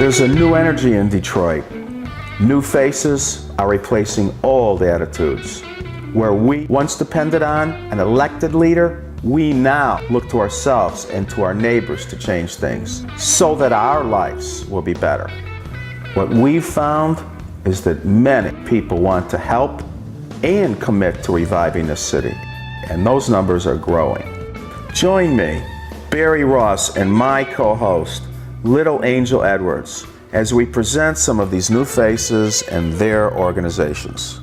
There's a new energy in Detroit. New faces are replacing old attitudes. Where we once depended on an elected leader, we now look to ourselves and to our neighbors to change things so that our lives will be better. What we've found is that many people want to help and commit to reviving the city, and those numbers are growing. Join me, Barry Ross, and my co-host, Little Angel Edwards, as we present some of these new faces and their organizations.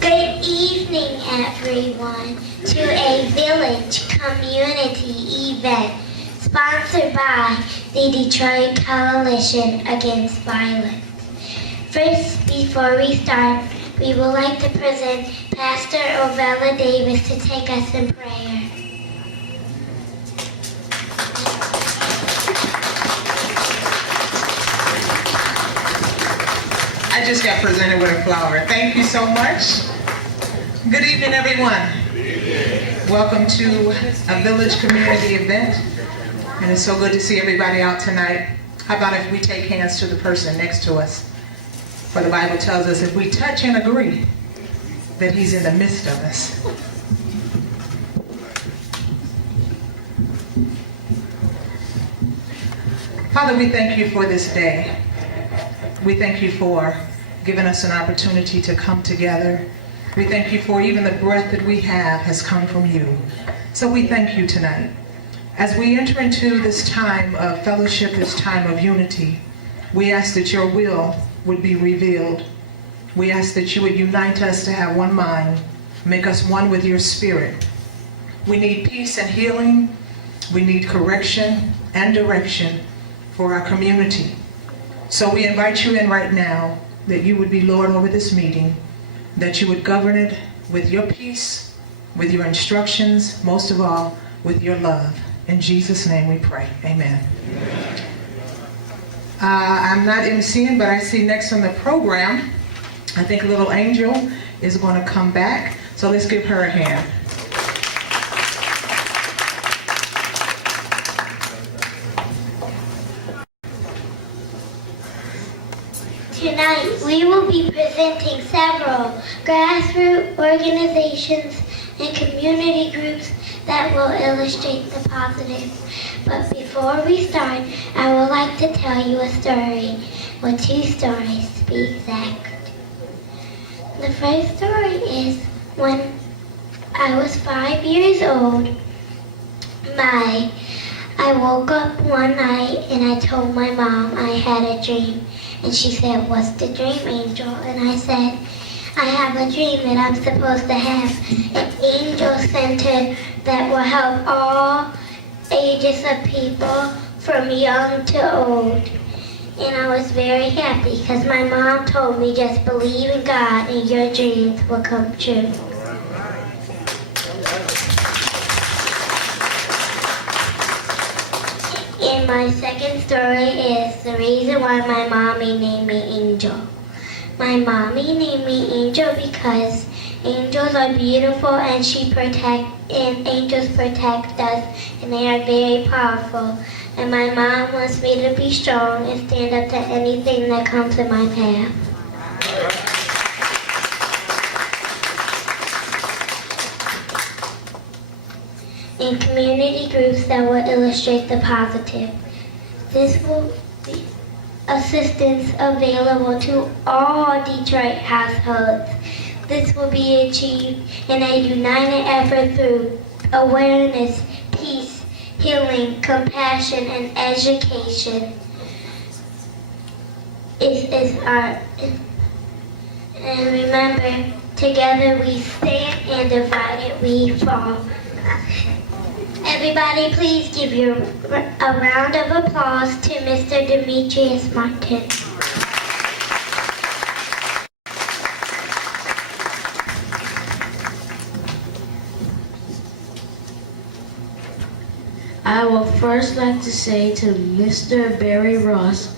Good evening, everyone, to a village community event sponsored by the Detroit Coalition Against Violence. First, before we start, we would like to present Pastor Ovella Davis to take us in prayer. I just got presented with a flower. Thank you so much. Good evening, everyone. Welcome to a village community event. And it's so good to see everybody out tonight. How about if we take hands to the person next to us? For the Bible tells us if we touch and agree that he's in the midst of us. Father, we thank you for this day. We thank you for giving us an opportunity to come together. We thank you for even the breath that we have has come from you. So we thank you tonight. As we enter into this time of fellowship, this time of unity, we ask that your will would be revealed. We ask that you would unite us to have one mind, make us one with your spirit. We need peace and healing. We need correction and direction for our community. So we invite you in right now that you would be Lord over this meeting, that you would govern it with your peace, with your instructions, most of all, with your love. In Jesus' name we pray. Amen. I'm not emceeing, but I see next on the program, I think Little Angel is going to come back. So let's give her a hand. Tonight, we will be presenting several grassroots organizations and community groups that will illustrate the positive. But before we start, I would like to tell you a story, or two stories to be exact. The first story is when I was 5 years old, I woke up one night and I told my mom I had a dream. And she said, "What's the dream, Angel?" And I said, "I have a dream that I'm supposed to have an angel center that will help all ages of people from young to old." And I was very happy because my mom told me, just believe in God and your dreams will come true. And my second story is the reason why my mommy named me Angel. My mommy named me Angel because angels are beautiful and angels protect us and they are very powerful. And my mom wants me to be strong and stand up to anything that comes in my path. And community groups that will illustrate the positive. This will be assistance available to all Detroit households. This will be achieved in a united effort through awareness, peace, healing, compassion, and education. And remember, together we stand and divided we fall. Everybody please give a round of applause to Mr. Demetrius Martin. I would first like to say to Mr. Barry Ross,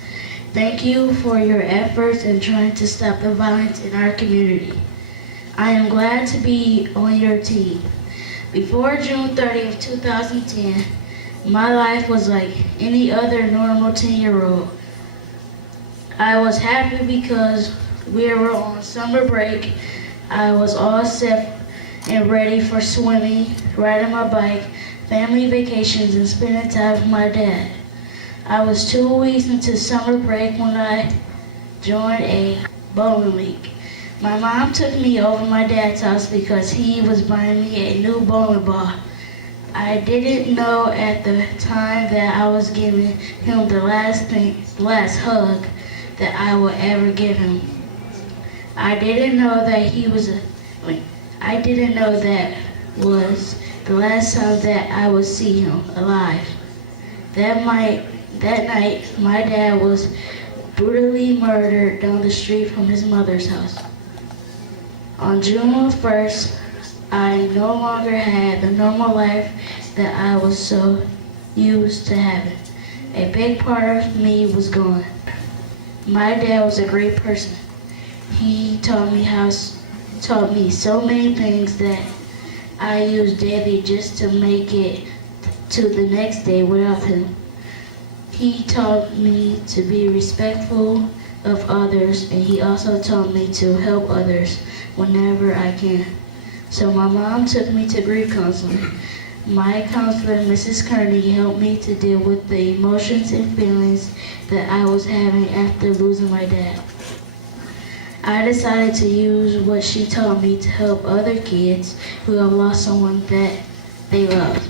thank you for your efforts in trying to stop the violence in our community. I am glad to be on your team. Before June 30th, 2010, My life was like any other normal 10-year-old. I was happy because we were on summer break. I was all set and ready for swimming, riding my bike, family vacations, and spending time with my dad. I was 2 weeks into summer break when I joined a bowling league. My mom took me over to my dad's house because he was buying me a new bowling ball. I didn't know at the time that I was giving him the last hug that I would ever give him. I didn't know that was the last time that I would see him alive. That night, my dad was brutally murdered down the street from his mother's house. On June 1st, I no longer had the normal life that I was so used to having. A big part of me was gone. My dad was a great person. He taught me so many things that I use daily just to make it to the next day without him. He taught me to be respectful of others, and he also taught me to help others whenever I can. So my mom took me to grief counseling. My counselor, Mrs. Kearney, helped me to deal with the emotions and feelings that I was having after losing my dad. I decided to use what she taught me to help other kids who have lost someone that they loved.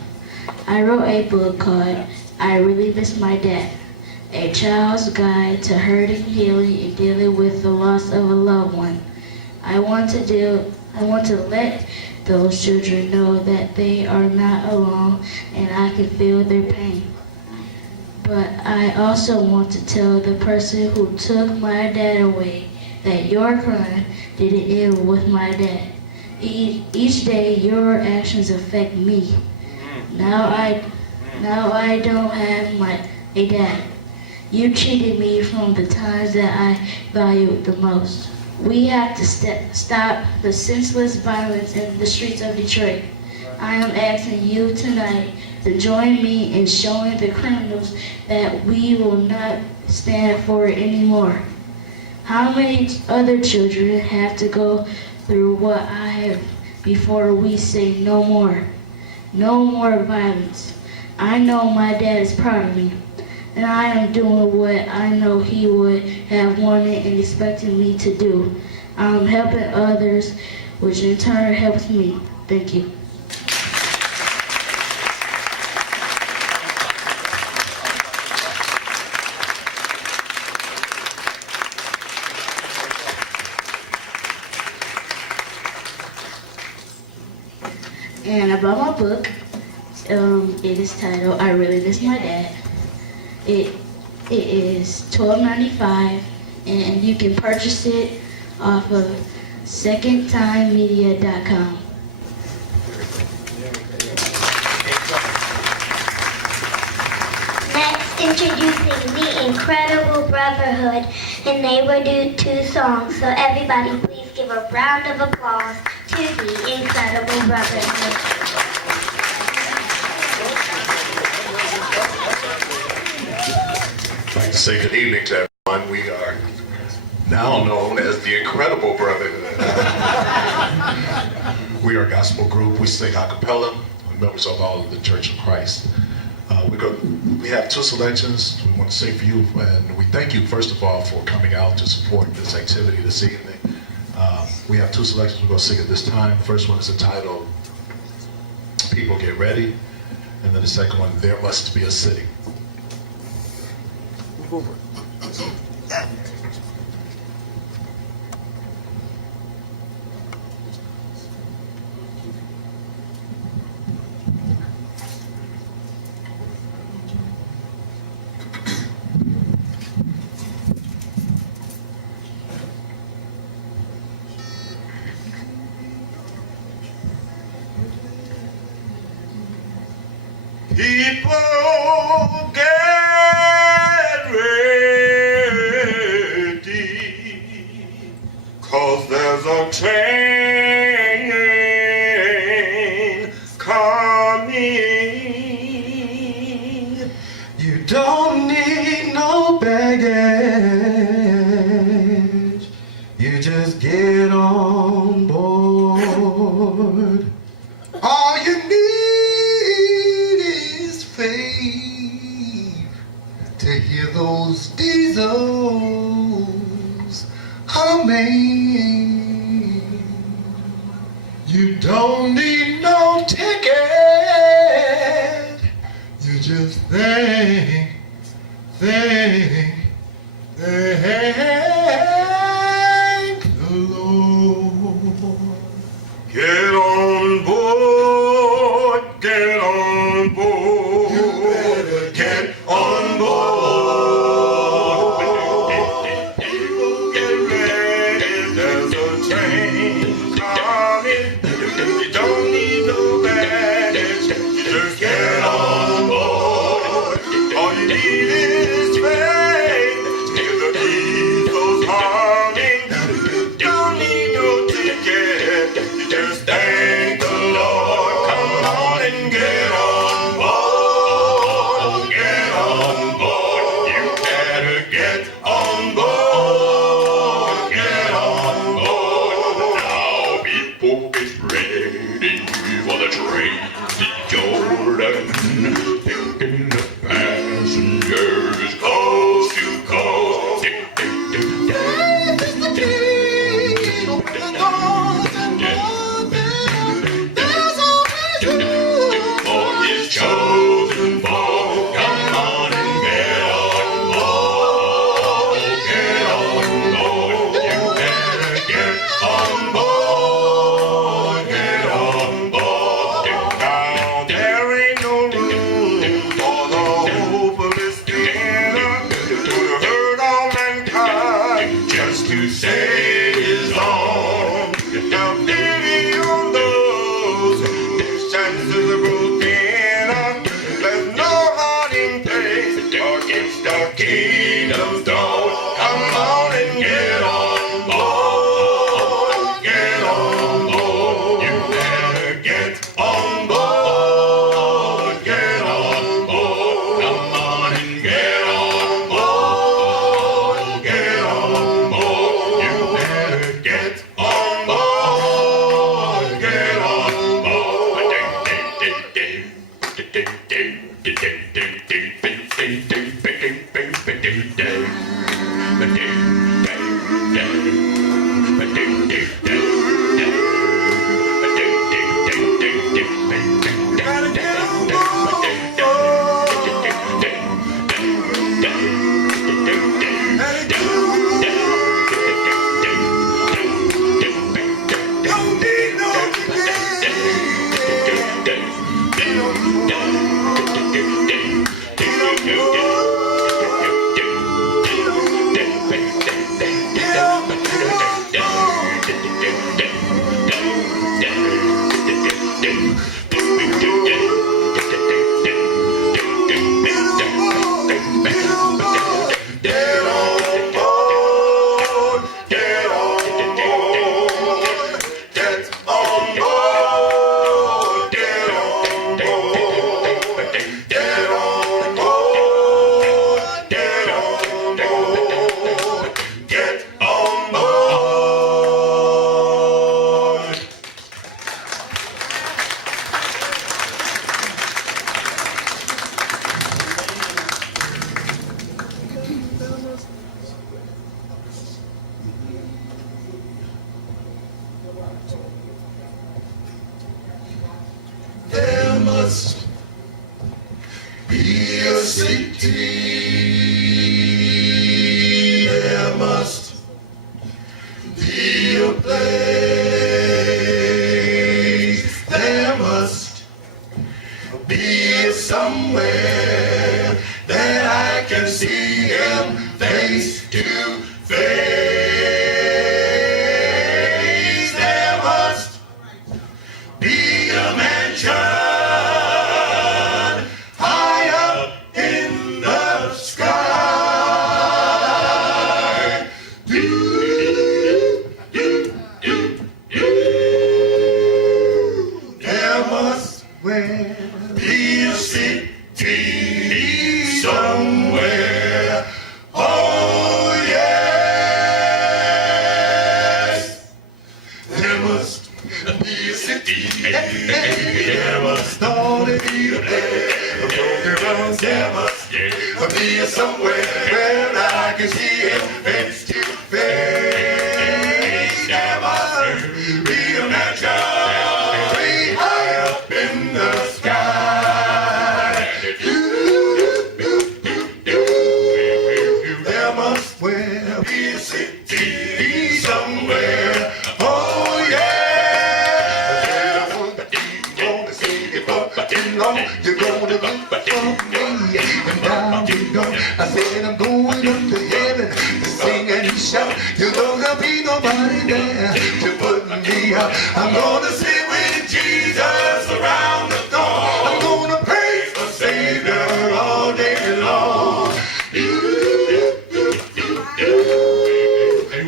I wrote a book called I Really Miss My Dad, a child's guide to hurting, healing, and dealing with the loss of a loved one. I want to let those children know that they are not alone and I can feel their pain. But I also want to tell the person who took my dad away that your crime didn't end with my dad. Each day your actions affect me. Now I don't have a dad. You cheated me from the times that I valued the most. We have to stop the senseless violence in the streets of Detroit. I am asking you tonight to join me in showing the criminals that we will not stand for it anymore. How many other children have to go through what I have before we say no more? No more violence. I know my dad is proud of me, and I am doing what I know he would have wanted and expected me to do. I'm helping others, which in turn helps me. Thank you. And about my book, it is titled I Really Miss My Dad. It is $12.95, and you can purchase it off of secondtimemedia.com. Next, introducing the Incredible Brotherhood, and they will do 2 songs. So everybody, please give a round of applause to the Incredible Brotherhood. I'd like to say good evening to everyone. We are now known as the Incredible Brotherhood. We are a gospel group. We sing a cappella. We're members of all of the Church of Christ. We have 2 selections we want to sing for you, and we thank you, first of all, for coming out to support this activity this evening. We have 2 selections we're going to sing at this time. The first one is entitled People Get Ready, and then the second one, There Must Be a City. People get ready, 'cause there's a train coming. just get on board. All you need is faith to hear those diesels humming. You don't need no ticket. You just thank the Lord. Get on board, get on board. You better get on board. People get ready, there's a train coming. You don't need no baggage, just get on board. All you need is faith, hear the diesels humming. You don't need no ticket, you just thank the Lord. Come on and get on board, get on board. You better get on board, get on board. Now people get ready for the train to Jordan, taking the passengers coast to coast. This is the king, open the doors and open them. There's always room for his chosen folk. Come on and get on board, get on board. You better get on board, get on board. Now there ain't no room for the hopeless sinner to hurt all mankind just to save his own. Now pity on those whose chances are broken. There's no hiding place against the kingdom's throne. Come on and get on board, get on board. You better get on board, get on board. Come on and get on board, get on board. You better get on board, get on board. There must be a city. There must be a place. There must be somewhere that I can see him face to face. There must be a mansion high up in the sky. Do, do, do, do, be a mansion way high up in the sky. There must well be a city somewhere. Oh yeah. Gonna see it for too long. You're gonna look for me, and down you go. I said I'm going up to heaven to sing and shout. You're gonna be nobody there to put me out. I'm gonna sit with Jesus around the throne. I'm gonna praise the Savior all day long.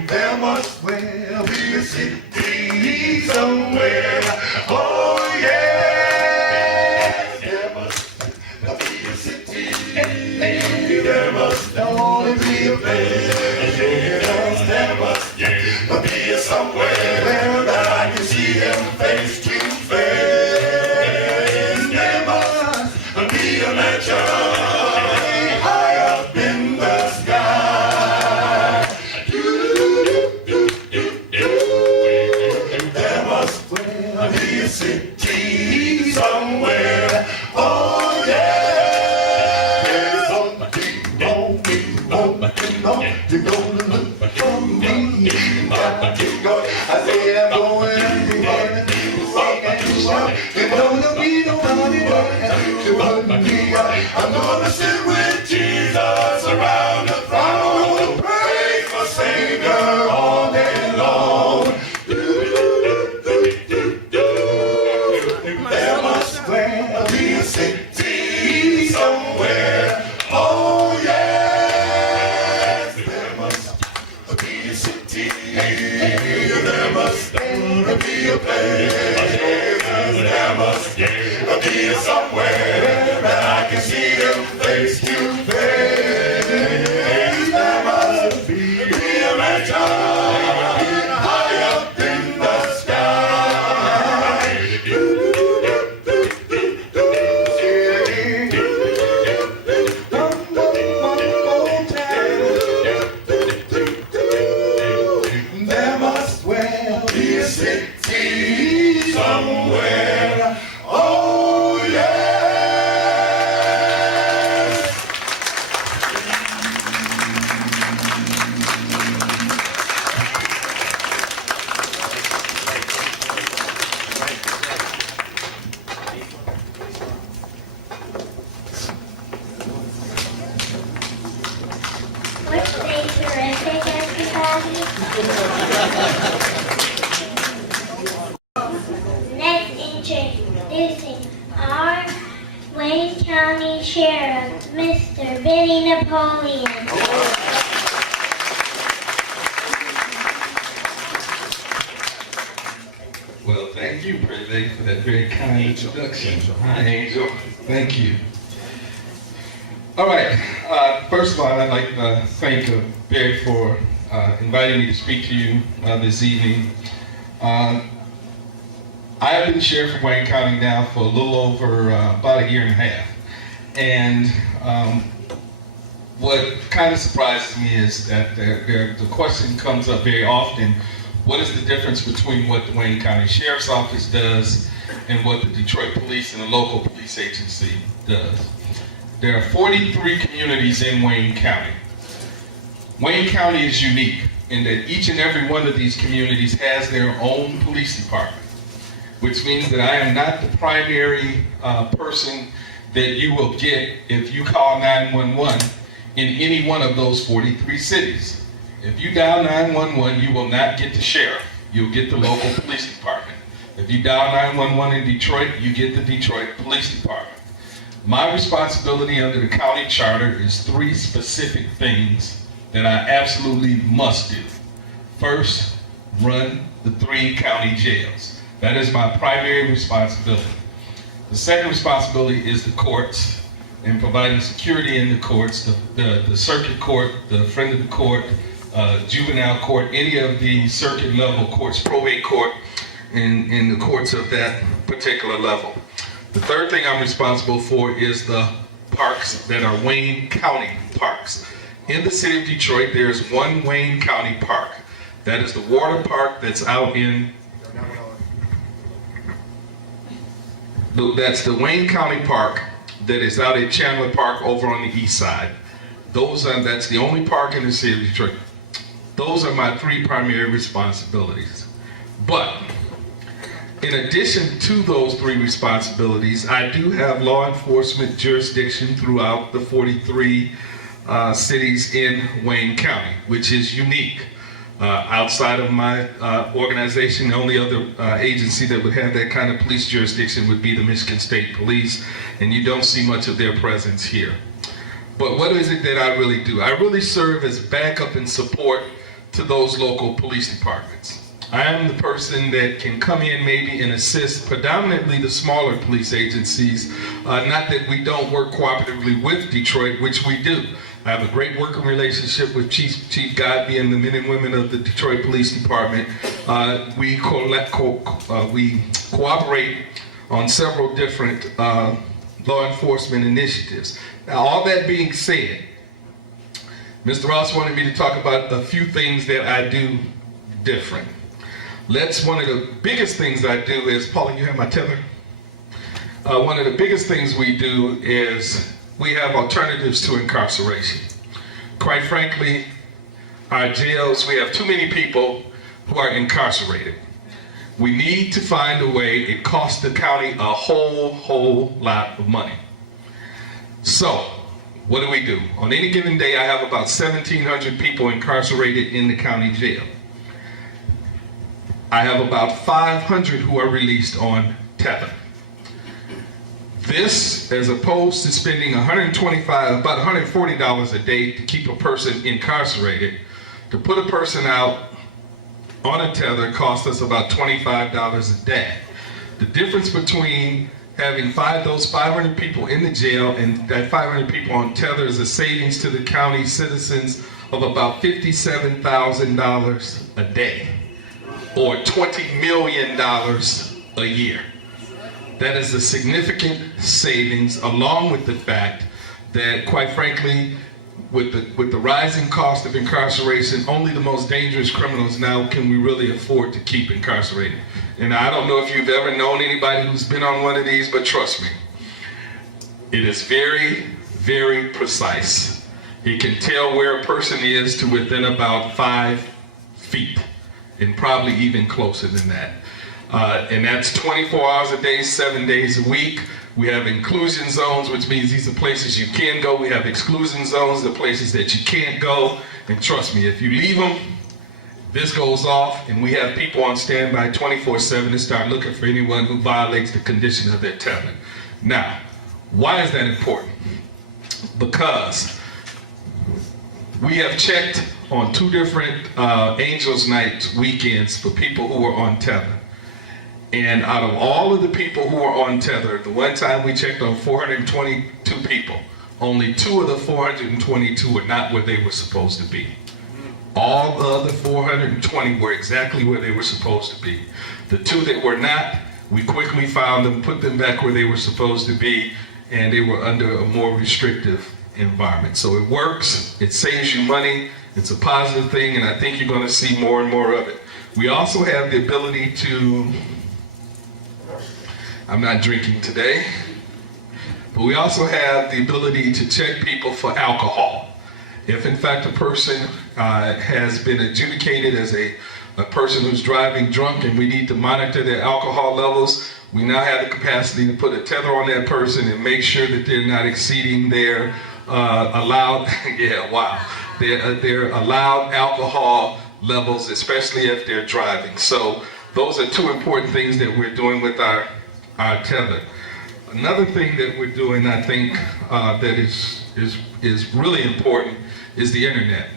There must well be a city somewhere. Oh yeah. There must be a city. There must only be a place. There must be somewhere that I can see him face to face. There must be a mansion high up in the sky. There must well be a city somewhere. Oh yeah. You're gonna look for me. Got to go. I said I'm going to heaven to sing and shout. There's gonna be nobody there to put me out. I'm gonna sit with Jesus around the throne. Praise my Savior all day long. There must well be a city somewhere. Oh yeah. There must be a city. There must be a place. There must be somewhere that I can see him face to face. There must be a mansion high up in the sky. There must well be a city somewhere. Oh yes. Weren't they terrific, everybody? Next, introducing our Wayne County Sheriff, Mr. Benny Napoleon. Well, thank you, Pretty Lady, for that very kind introduction. Hi, Angel. Thank you. All right. First of all, I'd like to thank Barry for inviting me to speak to you this evening. I have been sheriff of Wayne County now for a little over about a year and a half. And what kind of surprises me is that the question comes up very often: what is the difference between what the Wayne County Sheriff's Office does and what the Detroit Police and the local police agency does? There are 43 communities in Wayne County. Wayne County is unique in that each and every one of these communities has their own police department, which means that I am not the primary person that you will get if you call 911 in any one of those 43 cities. If you dial 911, you will not get the sheriff. You'll get the local police department. If you dial 911 in Detroit, you get the Detroit Police Department. My responsibility under the county charter is 3 specific things that I absolutely must do. First, run the 3 county jails. That is my primary responsibility. The second responsibility is the courts and providing security in the courts, the circuit court, the friend of the court, juvenile court, any of the circuit level courts, probate court, in the courts of that particular level. The third thing I'm responsible for is the parks that are Wayne County parks. In the city of Detroit, there's one Wayne County park. That is the water park that's out in That's the Wayne County Park that is out at Chandler Park over on the east side. That's the only park in the city of Detroit. Those are my three primary responsibilities. But in addition to those three responsibilities, I do have law enforcement jurisdiction throughout the 43 cities in Wayne County, which is unique. Outside of my organization, the only other agency that would have that kind of police jurisdiction would be the Michigan State Police, and you don't see much of their presence here. But what is it that I really do? I really serve as backup and support to those local police departments. I am the person that can come in maybe and assist predominantly the smaller police agencies. Not that we don't work cooperatively with Detroit, which we do. I have a great working relationship with Chief Godby and the men and women of the Detroit Police Department. We cooperate on several different law enforcement initiatives. Now, all that being said, Mr. Ross wanted me to talk about a few things that I do different. One of the biggest things I do is, Paula, you have my tether? One of the biggest things we do is we have alternatives to incarceration. Quite frankly, our jails, we have too many people who are incarcerated. We need to find a way. It costs the county a whole lot of money. So, what do? On any given day, I have about 1,700 people incarcerated in the county jail. I have about 500 who are released on tether. This, as opposed to spending about $140 a day to keep a person incarcerated, to put a person out on a tether costs us about $25 a day. The difference between having those 500 people in the jail and that 500 people on tether is a savings to the county citizens of about $57,000 a day, or $20 million a year. That is a significant savings, along with the fact that, quite frankly, with the rising cost of incarceration, only the most dangerous criminals now can we really afford to keep incarcerated. And I don't know if you've ever known anybody who's been on one of these, but trust me, it is very, very precise. It can tell where a person is to within about 5 feet, and probably even closer than that. And that's 24 hours a day, 7 days a week. We have inclusion zones, which means these are places you can go. We have exclusion zones, the places that you can't go. And trust me, if you leave them, this goes off, and we have people on standby 24/7 to start looking for anyone who violates the condition of their tether. Now, why is that important? Because we have checked on 2 different Angels Night weekends for people who were on tether. And out of all of the people who are on tether, the one time we checked on 422 people, only 2 of the 422 were not where they were supposed to be. All the other 420 were exactly where they were supposed to be. The 2 that were not, we quickly found them, put them back where they were supposed to be, and they were under a more restrictive environment. So it works, it saves you money, it's a positive thing, and I think you're going to see more and more of it. We also have the ability to, I'm not drinking today, but we also have the ability to check people for alcohol. If in fact a person has been adjudicated as a person who's driving drunk and we need to monitor their alcohol levels, we now have the capacity to put a tether on that person and make sure that they're not exceeding their allowed, their allowed alcohol levels, especially if they're driving. So those are 2 important things that we're doing with our tether. Another thing that we're doing, I think, that is really important is the internet.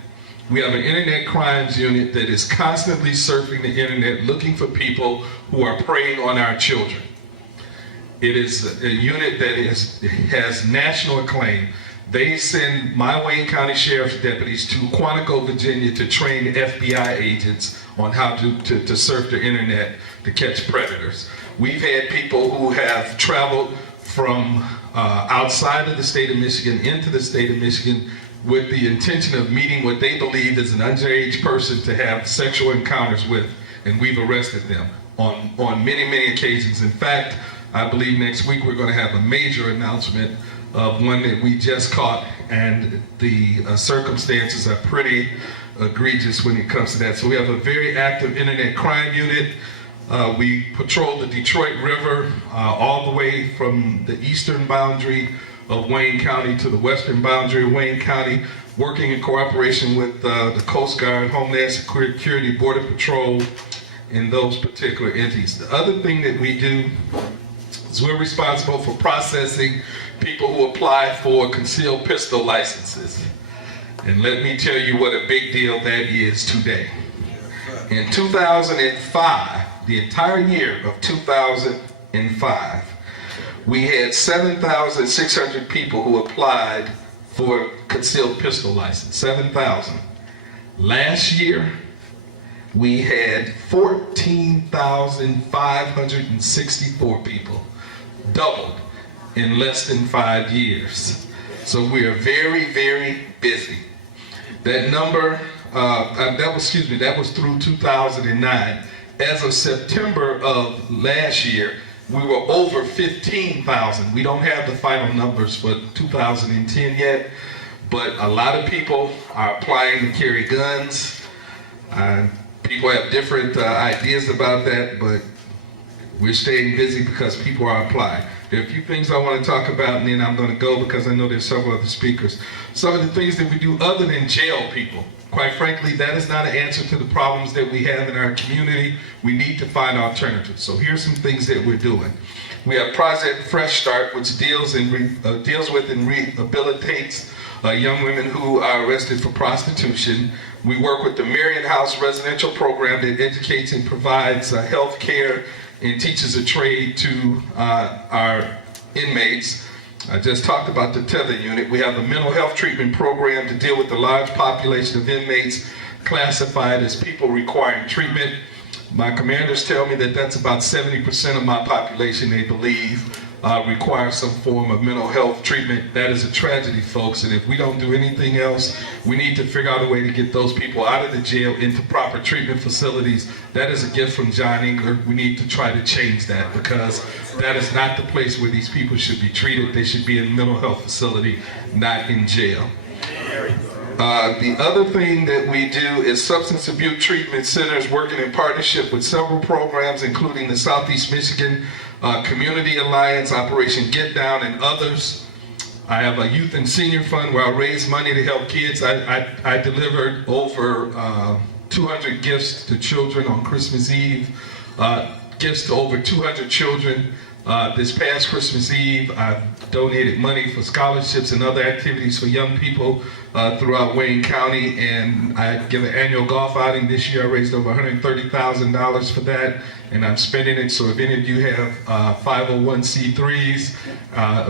We have an internet crimes unit that is constantly surfing the internet looking for people who are preying on our children. It is a unit that has national acclaim. They send my Wayne County Sheriff's deputies to Quantico, Virginia to train FBI agents on how to surf the internet to catch predators. We've had people who have traveled from outside of the state of Michigan into the state of Michigan with the intention of meeting what they believe is an underage person to have sexual encounters with, and we've arrested them on many, many occasions. In fact, I believe next week we're going to have a major announcement of one that we just caught, and the circumstances are pretty egregious when it comes to that. So we have a very active internet crime unit. We patrol the Detroit River all the way from the eastern boundary of Wayne County to the western boundary of Wayne County, working in cooperation with the Coast Guard, Homeland Security, Border Patrol, in those particular entities. The other thing that we do is we're responsible for processing people who apply for concealed pistol licenses. And let me tell you what a big deal that is today. In 2005, the entire year of 2005, we had 7,600 people who applied for concealed pistol license, 7,000. Last year, we had 14,564 people, doubled in less than 5 years. So we are very, very busy. That number, that was through 2009. As of September of last year, we were over 15,000. We don't have the final numbers for 2010 yet, but a lot of people are applying to carry guns. People have different ideas about that, but we're staying busy because people are applying. There are a few things I want to talk about, and then I'm going to go because I know there's several other speakers. Some of the things that we do other than jail people, quite frankly, that is not an answer to the problems that we have in our community. We need to find alternatives. So here's some things that we're doing. We have Project Fresh Start, which deals with and rehabilitates young women who are arrested for prostitution. We work with the Marion House residential program that educates and provides health care and teaches a trade to our inmates. I just talked about the tether unit. We have a mental health treatment program to deal with the large population of inmates classified as people requiring treatment. My commanders tell me that that's about 70% of my population, they believe, require some form of mental health treatment. That is a tragedy, folks, and if we don't do anything else, we need to figure out a way to get those people out of the jail into proper treatment facilities. That is a gift from John Engler. We need to try to change that, because that is not the place where these people should be treated. They should be in a mental health facility, not in jail. The other thing that we do is substance abuse treatment centers, working in partnership with several programs, including the Southeast Michigan Community Alliance, Operation Get Down, and others. I have a youth and senior fund where I raise money to help kids. I delivered over 200 gifts to children on Christmas Eve, gifts to over 200 children. This past Christmas Eve, I donated money for scholarships and other activities for young people throughout Wayne County, and I give an annual golf outing. This year I raised over $130,000 for that, and I'm spending it. So if any of you have 501c3s,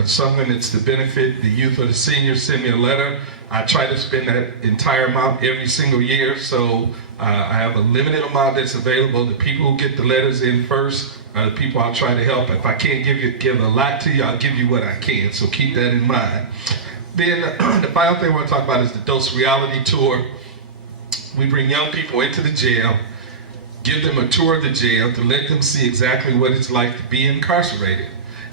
something that's to benefit the youth or the seniors, send me a letter. I try to spend that entire amount every single year, so I have a limited amount that's available. The people who get the letters in first are the people I'll try to help. If I can't give a lot to you, I'll give you what I can, so keep that in mind. Then the final thing I want to talk about is the Dose Reality Tour. We bring young people into the jail, give them a tour of the jail to let them see exactly what it's like to be incarcerated,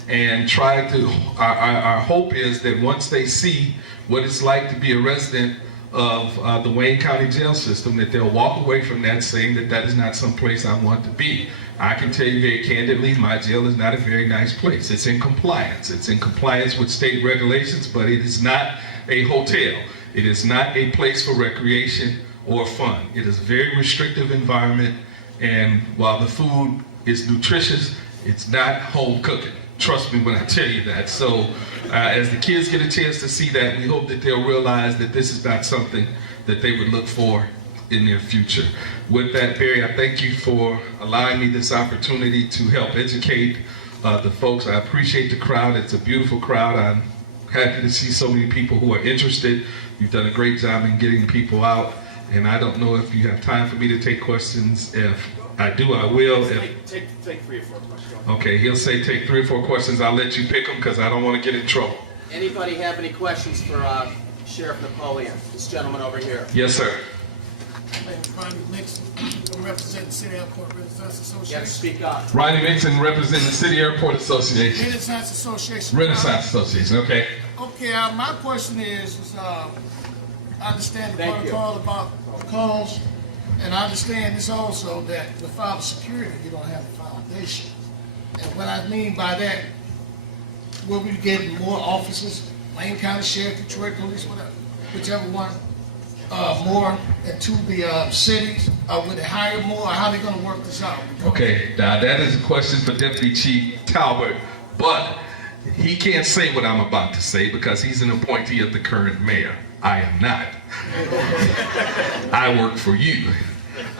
and try to, our hope is that once they see what it's like to be a resident of the Wayne County jail system, that they'll walk away from that saying that that is not some place I want to be. I can tell you very candidly, my jail is not a very nice place. It's in compliance. It's in compliance with state regulations, but it is not a hotel. It is not a place for recreation or fun. It is a very restrictive environment, and while the food is nutritious, it's not home cooking. Trust me when I tell you that. So as the kids get a chance to see that, we hope that they'll realize that this is not something that they would look for in their future. With that, Barry, I thank you for allowing me this opportunity to help educate the folks. I appreciate the crowd. It's a beautiful crowd. I'm happy to see so many people who are interested. You've done a great job in getting people out, and I don't know if you have time for me to take questions. If I do, I will. Take 3 or 4 questions. Okay, he'll say take 3 or 4 questions. I'll let you pick them because I don't want to get in trouble. Anybody have any questions for Sheriff Napoleon? This gentleman over here. Yes, sir. Private Nixon, representing City Airport Renaissance You have to Association. speak up. Ronnie Nixon representing the City Airport Association. Renaissance Association. Renaissance Association, okay. Okay, my question is I understand the Thank you. protocol about calls, and I understand this also that without security, you don't have a foundation. And what I mean by that, will we get more officers, Wayne County Sheriff, Detroit Police, whatever, whichever one, more into the cities? Will they hire more, or how they gonna work this out? Okay, now that is a question for Deputy Chief Talbot, but he can't say what I'm about to say because he's an appointee of the current mayor. I am not. I work for you.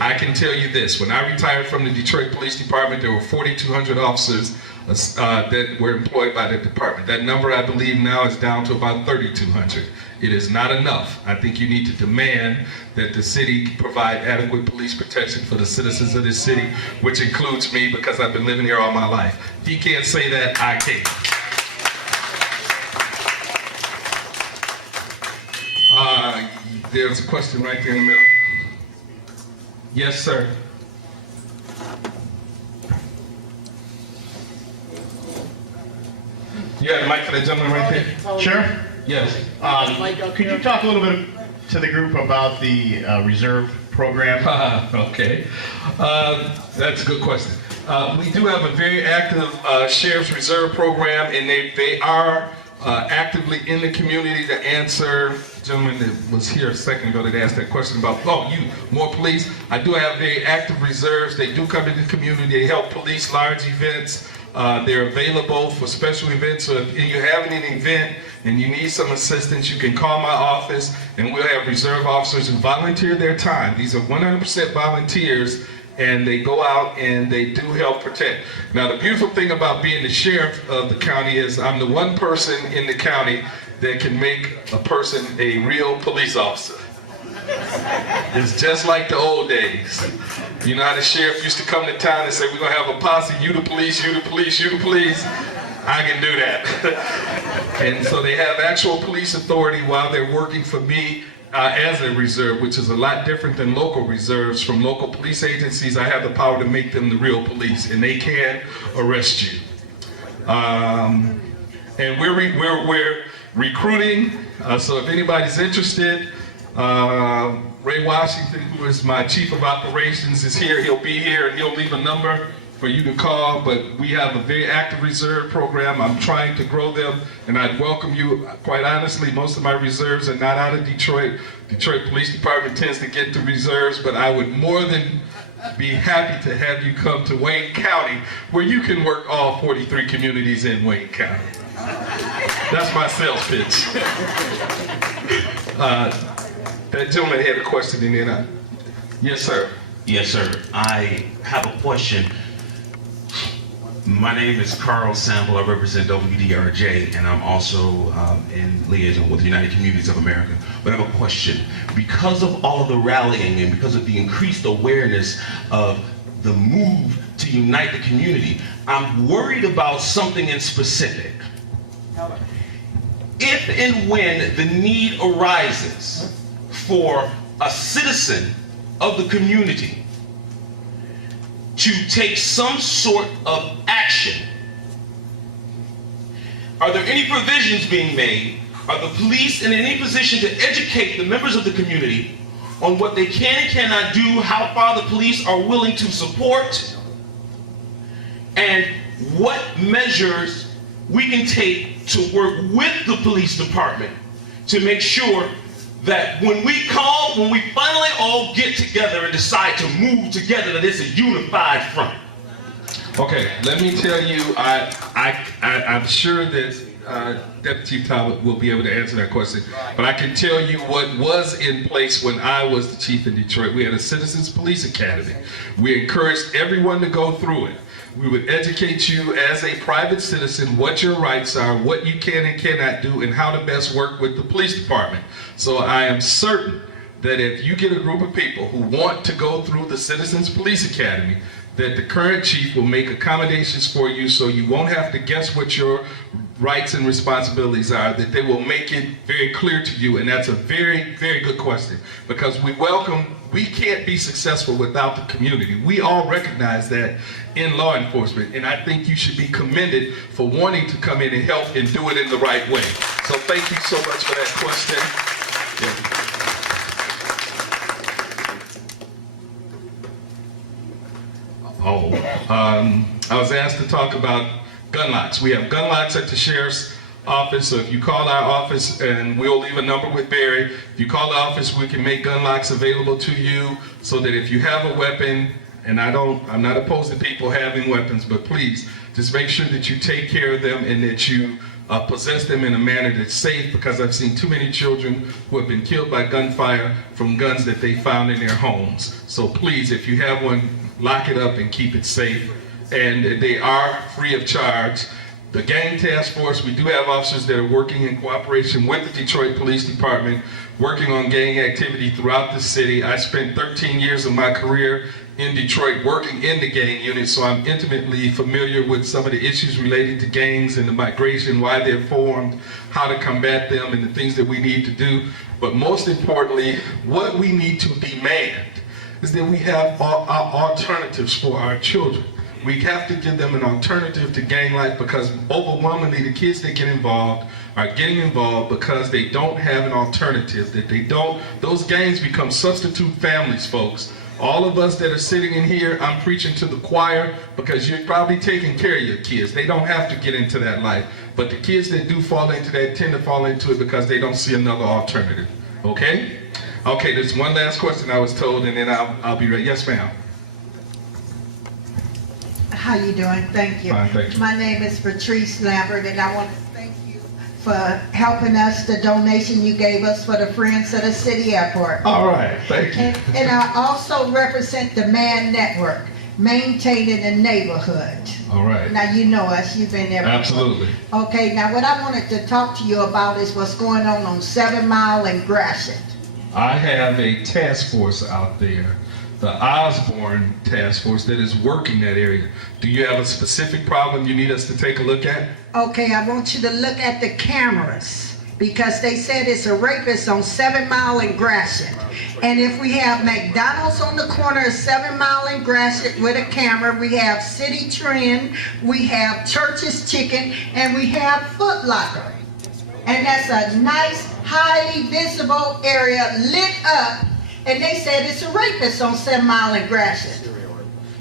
I can tell you this, when I retired from the Detroit Police Department, there were 4,200 officers that were employed by the department. That number, I believe, now is down to about 3,200. It is not enough. I think you need to demand that the city provide adequate police protection for the citizens of this city, which includes me because I've been living here all my life. If he can't say that, I can't. There's a question right there in the middle. Yes, sir. You have the mic for that gentleman right there? Sure. Yes. Could you talk a little bit to the group about the reserve program? Okay. That's a good question. We do have a very active Sheriff's Reserve program, and they are actively in the community to answer. The gentleman that was here a second ago that asked that question about, more police. I do have very active reserves. They do come into the community. They help police large events. They're available for special events. So if you're having an event and you need some assistance, you can call my office, and we'll have reserve officers who volunteer their time. These are 100% volunteers, and they go out and they do help protect. Now, the beautiful thing about being the sheriff of the county is I'm the one person in the county that can make a person a real police officer. It's just like the old days. You know how the sheriff used to come to town and say, we're gonna have a posse, you the police, you the police, you the police. I can do that. And so they have actual police authority while they're working for me as a reserve, which is a lot different than local reserves. From local police agencies, I have the power to make them the real police, and they can arrest you. And we're recruiting, so if anybody's interested, Ray Washington, who is my chief of operations, is here. He'll be here, and he'll leave a number for you to call, but we have a very active reserve program. I'm trying to grow them, and I'd welcome you. Quite honestly, most of my reserves are not out of Detroit. Detroit Police Department tends to get the reserves, but I would more than be happy to have you come to Wayne County, where you can work all 43 communities in Wayne County. That's my sales pitch. That gentleman had a question in there. Yes, sir. Yes, sir. I have a question. My name is Carl Sample. I represent WDRJ, and I'm also in liaison with the United Communities of America. But I have a question. Because of all of the rallying and because of the increased awareness of the move to unite the community, I'm worried about something in specific. If and when the need arises for a citizen of the community to take some sort of action, are there any provisions being made? Are the police in any position to educate the members of the community on what they can and cannot do, how far the police are willing to support, and what measures we can take to work with the police department to make sure that when we finally all get together and decide to move together, that it's a unified front? Okay, let me tell you, I'm sure that Deputy Chief Talbot will be able to answer that question, but I can tell you what was in place when I was the chief in Detroit. We had a Citizens Police Academy. We encouraged everyone to go through it. We would educate you as a private citizen what your rights are, what you can and cannot do, and how to best work with the police department. So I am certain that if you get a group of people who want to go through the Citizens Police Academy, that the current chief will make accommodations for you so you won't have to guess what your rights and responsibilities are, that they will make it very clear to you. And that's a very, very good question, because we can't be successful without the community. We all recognize that in law enforcement, and I think you should be commended for wanting to come in and help and do it in the right way. So thank you so much for that question. Yeah. I was asked to talk about gun locks. We have gun locks at the sheriff's office, so if you call our office, and we'll leave a number with Barry, if you call the office, we can make gun locks available to you, so that if you have a weapon, and I'm not opposed to people having weapons, but please, just make sure that you take care of them and that you possess them in a manner that's safe, because I've seen too many children who have been killed by gunfire from guns that they found in their homes. So please, if you have one, lock it up and keep it safe. And they are free of charge. The gang task force, we do have officers that are working in cooperation with the Detroit Police Department, working on gang activity throughout the city. I spent 13 years of my career in Detroit working in the gang unit, so I'm intimately familiar with some of the issues related to gangs and the migration, why they're formed, how to combat them, and the things that we need to do. But most importantly, what we need to demand is that we have alternatives for our children. We have to give them an alternative to gang life, because overwhelmingly the kids that get involved are getting involved because they don't have an alternative, those gangs become substitute families, folks. All of us that are sitting in here, I'm preaching to the choir, because you're probably taking care of your kids. They don't have to get into that life. But the kids that do fall into that tend to fall into it because they don't see another alternative. Okay? Okay, there's one last question I was told, and then I'll be ready. Yes, ma'am. How you doing? Thank you. Fine, thank you. My name is Patrice Lambert, and I want to thank you for helping us, the donation you gave us for the Friends of the City Airport. All right, thank you. And I also represent the MAN Network, maintaining the neighborhood. All right. Now you know us, you've been there before. Absolutely. Okay, now what I wanted to talk to you about is what's going on 7 Mile and Gratiot. I have a task force out there, the Osborne Task Force, that is working that area. Do you have a specific problem you need us to take a look at? Okay, I want you to look at the cameras, because they said it's a rapist on 7 Mile and Gratiot. And if we have McDonald's on the corner of 7 Mile and Gratiot with a camera, we have City Trend, we have Church's Chicken, and we have Foot Locker. And that's a nice, highly visible area lit up, and they said it's a rapist on 7 Mile and Gratiot.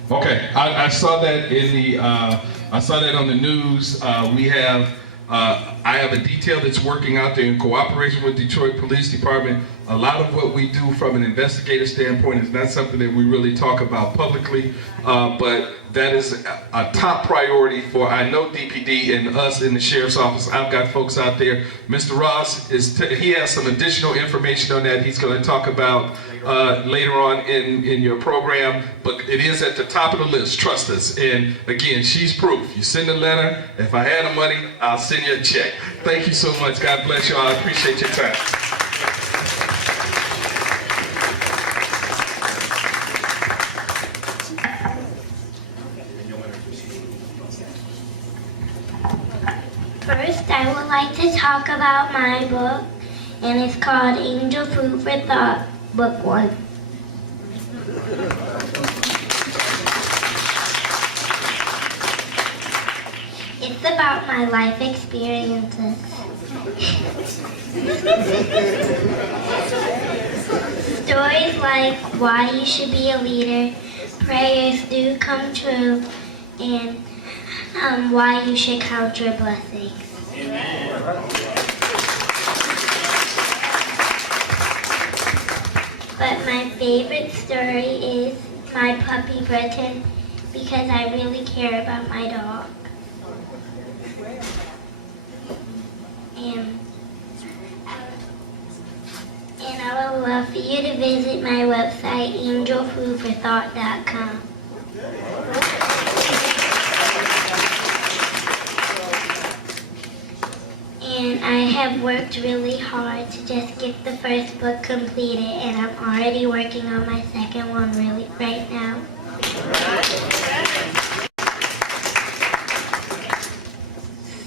Okay, I saw that in the I saw that on the news. I have a detail that's working out there in cooperation with Detroit Police Department. A lot of what we do from an investigative standpoint is not something that we really talk about publicly, but that is a top priority for, I know, DPD and us in the Sheriff's Office. I've got folks out there. Mr. Ross, he has some additional information on that he's going to talk about later on in your program, but it is at the top of the list, trust us. And again, she's proof. You send a letter, if I had the money, I'll send you a check. Thank you so much. God bless you all. I appreciate your time. First, I would like to talk about my book, and it's called Angel Food for Thought, Book 1. It's about my life experiences. Stories like why you should be a leader, prayers do come true, and why you should count your blessings. But my favorite story is my puppy Breton, because I really care about my dog. And I would love for you to visit my website, angelfoodforthought.com. And I have worked really hard to just get the first book completed, and I'm already working on my second one right now.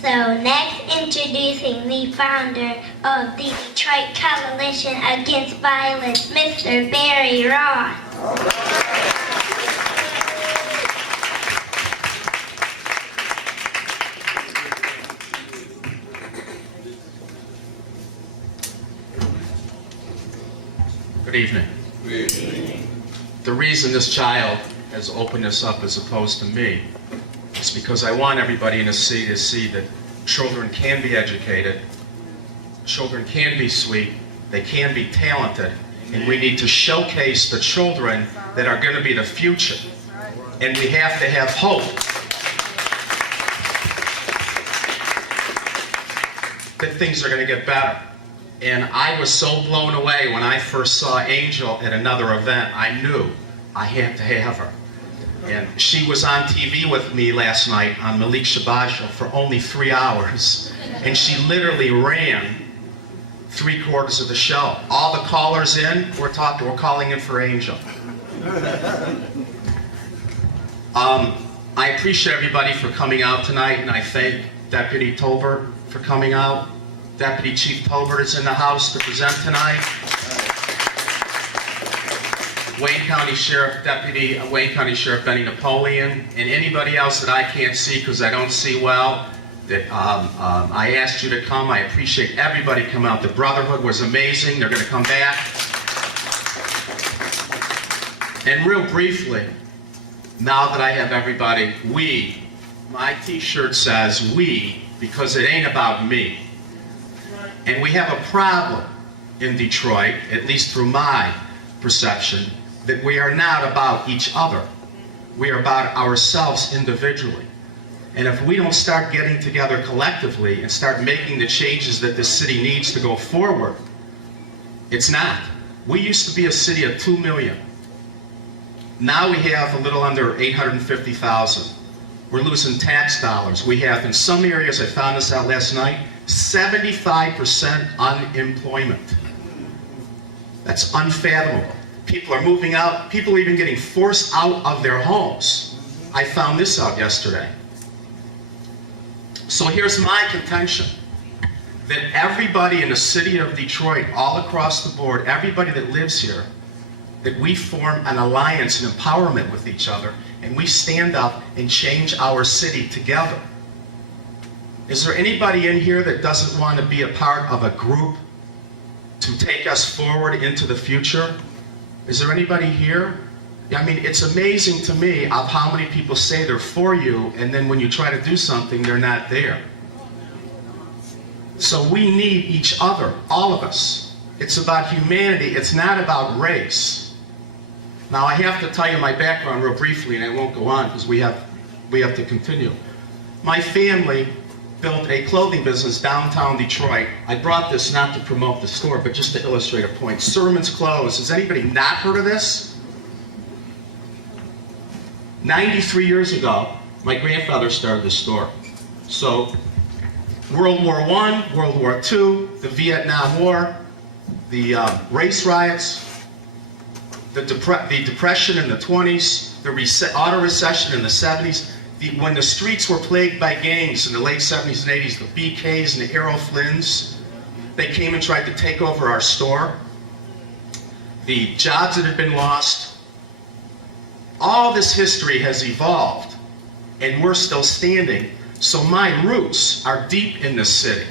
So next the founder of the Detroit Coalition Against Violence, Mr. Barry Ross. Good evening. Good evening. The reason this child has opened this up as opposed to me is because I want everybody in the city to see that children can be educated, children can be sweet, they can be talented, and we need to showcase the children that are going to be the future. And we have to have hope that things are going to get better. And I was so blown away when I first saw Angel at another event. I knew I had to have her. And she was on TV with me last night on Malik Shabazz for only 3 hours. And she literally ran 3/4 of the show. All the callers in, we're calling in for Angel. I appreciate everybody for coming out tonight, and I thank Deputy Tolbert for coming out. Deputy Chief Tolbert is in the house to present tonight. Wayne County Sheriff Benny Napoleon, and anybody else that I can't see because I don't see well, that I asked you to come. I appreciate everybody come out. The Brotherhood was amazing. They're going to come back. And real briefly, now that I have everybody, my t-shirt says we, because it ain't about me. And we have a problem in Detroit, at least through my perception, that we are not about each other. We are about ourselves individually. And if we don't start getting together collectively and start making the changes that this city needs to go forward, it's not. We used to be a city of 2 million. Now we have a little under 850,000. We're losing tax dollars. We have, in some areas, I found this out last night, 75% unemployment. That's unfathomable. People are moving out. People are even getting forced out of their homes. I found this out yesterday. So here's my contention, that everybody in the city of Detroit, all across the board, everybody that lives here, that we form an alliance and empowerment with each other, and we stand up and change our city together. Is there anybody in here that doesn't want to be a part of a group to take us forward into the future? Is there anybody here? I mean, it's amazing to me of how many people say they're for you, and then when you try to do something, they're not there. So we need each other, all of us. It's about humanity, it's not about race. Now I have to tell you my background real briefly, and I won't go on because we have to continue. My family built a clothing business downtown Detroit. I brought this not to promote the store, but just to illustrate a point. Sermon's Clothes. Has anybody not heard of this? 93 years ago, my grandfather started this store. So, World War I, World War II, the Vietnam War, the race riots, the Depression in the 20s, the auto recession in the 70s, when the streets were plagued by gangs in the late 70s and 80s, the BKs and the Errol Flynns, they came and tried to take over our store. The jobs that had been lost, all this history has evolved, and we're still standing. So my roots are deep in this city.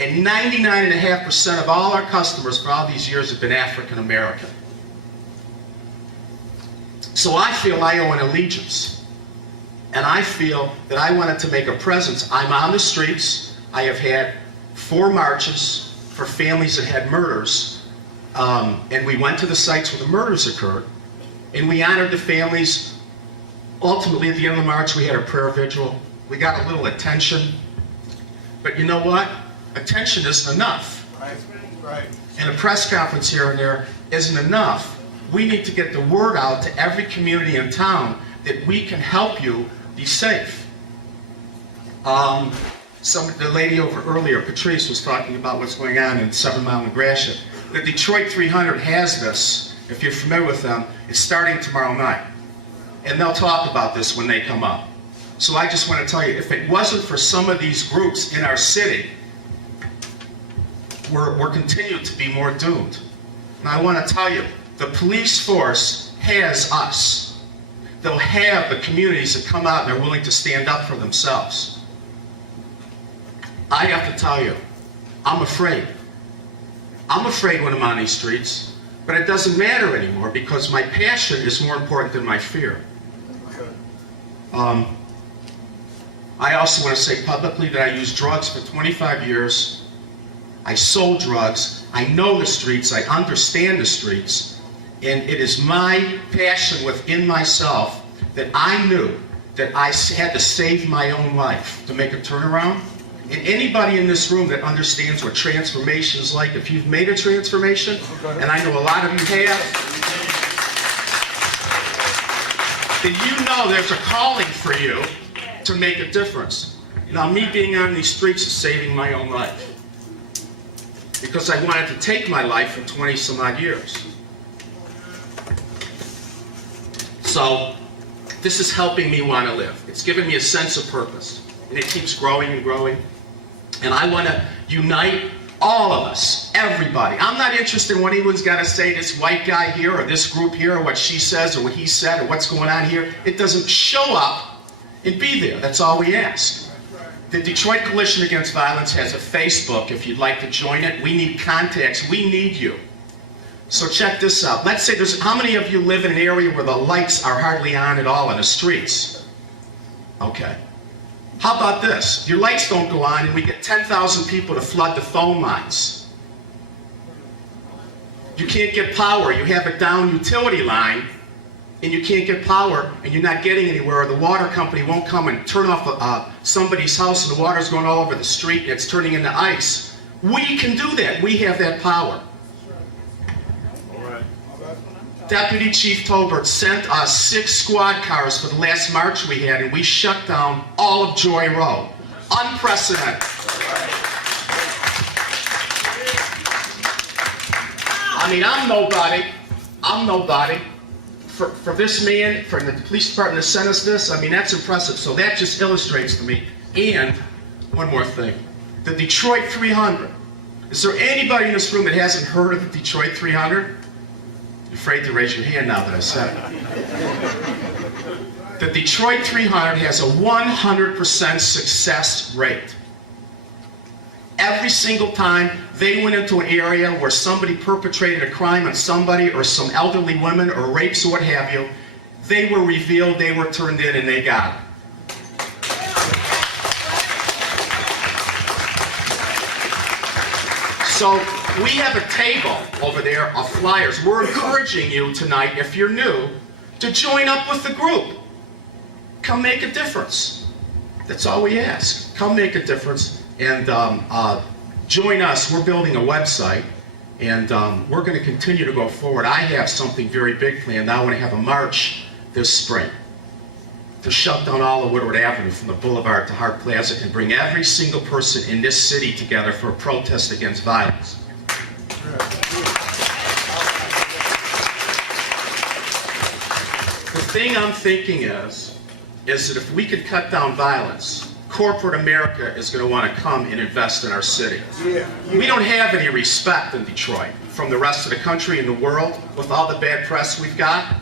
And 99.5% of all our customers for all these years have been African American. So I feel I owe an allegiance. And I feel that I wanted to make a presence. I'm on the streets. I have had 4 marches for families that had murders. And we went to the sites where the murders occurred. And we honored the families. Ultimately, at the end of the march, we had a prayer vigil. We got a little attention. But you know what? Attention isn't enough. Right. And a press conference here and there isn't enough. We need to get the word out to every community in town that we can help you be safe. The lady over earlier, Patrice, was talking about what's going on in 7 Mile and Gratiot. The Detroit 300 has this. If you're familiar with them, it's starting tomorrow night. And they'll talk about this when they come up. So I just want to tell you, if it wasn't for some of these groups in our city, we're continued to be more doomed. And I want to tell you, the police force has us. They'll have the communities that come out and are willing to stand up for themselves. I have to tell you, I'm afraid. I'm afraid when I'm on these streets, but it doesn't matter anymore because my passion is more important than my fear. I also want to say publicly that I used drugs for 25 years. I sold drugs. I know the streets. I understand the streets. And it is my passion within myself that I knew that I had to save my own life to make a turnaround. And anybody in this room that understands what transformation is like, if you've made a transformation, and I know a lot of you have, then you know there's a calling for you to make a difference. Now, me being on these streets is saving my own life. Because I wanted to take my life for 20 some odd years. So, this is helping me want to live. It's given me a sense of purpose. And it keeps growing and growing. And I want to unite all of us, everybody. I'm not interested in what anyone's got to say, this white guy here, or this group here, or what she says, or what he said, or what's going on here. It doesn't show up and be there. That's all we ask. The Detroit Coalition Against Violence has a Facebook. If you'd like to join it, we need contacts. We need you. So check this out. Let's say how many of you live in an area where the lights are hardly on at all in the streets? Okay. How about this? Your lights don't go on and we get 10,000 people to flood the phone lines. You can't get power. You have a down utility line and you can't get power and you're not getting anywhere. The water company won't come and turn off somebody's house and the water's going all over the street and it's turning into ice. We can do that. We have that power. Deputy Chief Tolbert sent us 6 squad cars for the last march we had, and we shut down all of Joy Road. Unprecedented. I mean, I'm nobody. I'm nobody. For this man, for the police department to send us this, I mean, that's impressive. So that just illustrates to me. And one more thing. The Detroit 300. Is there anybody in this room that hasn't heard of the Detroit 300? You're afraid to raise your hand now that I said it. The Detroit 300 has a 100% success rate. Every single time they went into an area where somebody perpetrated a crime on somebody or some elderly women or rapes or what have you, they were revealed, they were turned in, and they got it. So we have a table over there of flyers. We're encouraging you tonight, if you're new, to join up with the group. Come make a difference. That's all we ask. Come make a difference and join us. We're building a website and we're going to continue to go forward. I have something very big planned. I want to have a march this spring to shut down all of Woodward Avenue from the Boulevard to Hart Plaza and bring every single person in this city together for a protest against violence. The thing I'm thinking is that if we could cut down violence, corporate America is going to want to come and invest in our city. We don't have any respect in Detroit from the rest of the country and the world with all the bad press we've got.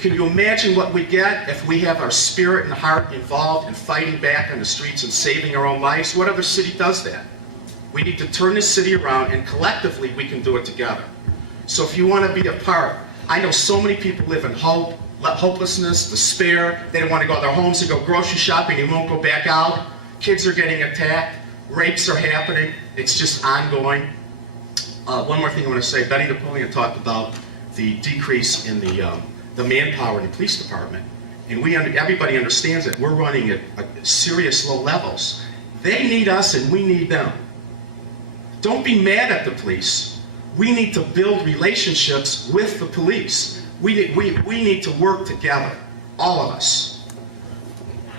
Can you imagine what we get if we have our spirit and heart involved in fighting back on the streets and saving our own lives? What other city does that? We need to turn this city around, and collectively we can do it together. So if you want to be a part, I know so many people live in hopelessness, despair. They don't want to go to their homes to go grocery shopping. They won't go back out. Kids are getting attacked. Rapes are happening. It's just ongoing. One more thing I want to say. Betty Napoleon talked about the decrease in the manpower in the police department. And everybody understands that we're running at serious low levels. They need us and we need them. Don't be mad at the police. We need to build relationships with the police. We need to work together, all of us.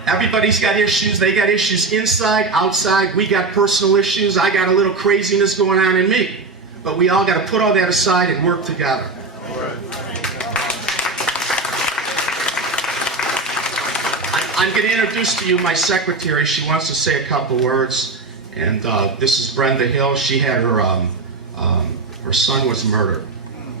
Everybody's got issues. They got issues inside, outside. We got personal issues. I got a little craziness going on in me. But we all got to put all that aside and work together. I'm going to introduce to you my secretary. She wants to say a couple words. And this is Brenda Hill. She had her son was murdered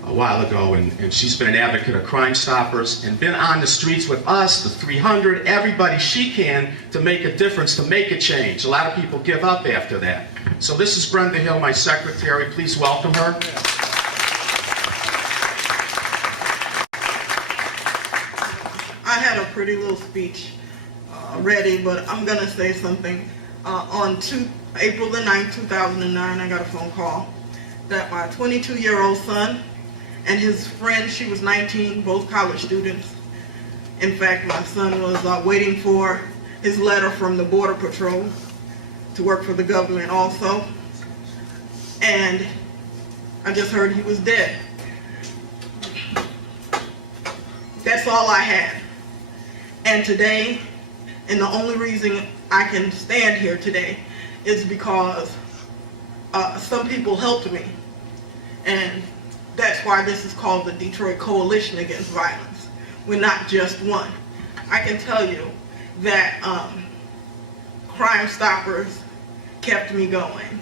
a while ago, and she's been an advocate of Crime Stoppers and been on the streets with us, the 300, everybody she can, to make a difference, to make a change. A lot of people give up after that. So this is Brenda Hill, my secretary. Please welcome her. I had a pretty little speech ready, but I'm going to say something. On April the 9th, 2009, I got a phone call that my 22-year-old son and his friend, she was 19, both college students. In fact, my son was waiting for his letter from the Border Patrol to work for the government also. And I just heard he was dead. That's all I had. And today, and the only reason I can stand here today is because some people helped me. And that's why this is called the Detroit Coalition Against Violence. We're not just one. I can tell you that Crime Stoppers kept me going.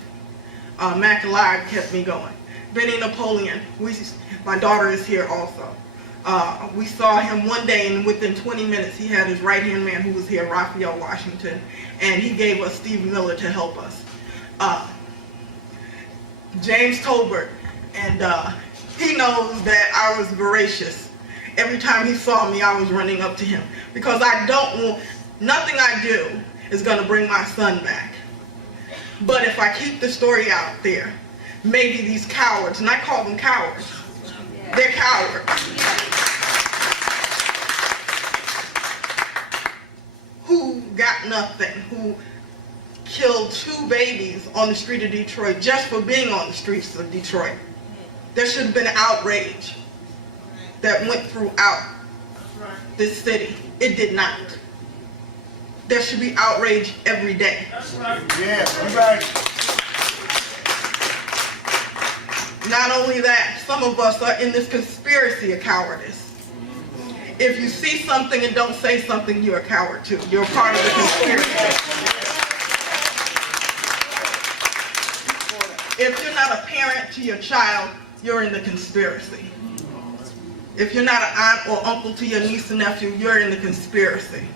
Mac Alive kept me going. Benny Napoleon, my daughter is here also. We saw him one day, and within 20 minutes he had his right-hand man who was here, Raphael Washington, and he gave us Steve Miller to help us. James Tolbert, and he knows that I was voracious. Every time he saw me, I was running up to him because I don't want, nothing I do is going to bring my son back. But if I keep the story out there, maybe these cowards, and I call them cowards, they're cowards, who got nothing, who killed 2 babies on the street of Detroit just for being on the streets of Detroit. There should have been an outrage that went throughout this city. It did not. There should be outrage every day. Yeah, all right. Not only that, some of us are in this conspiracy of cowardice. If you see something and don't say something, you're a coward too. You're part of the conspiracy. If you're not a parent to your child, you're in the conspiracy. If you're not an aunt or uncle to your niece and nephew, you're in the conspiracy.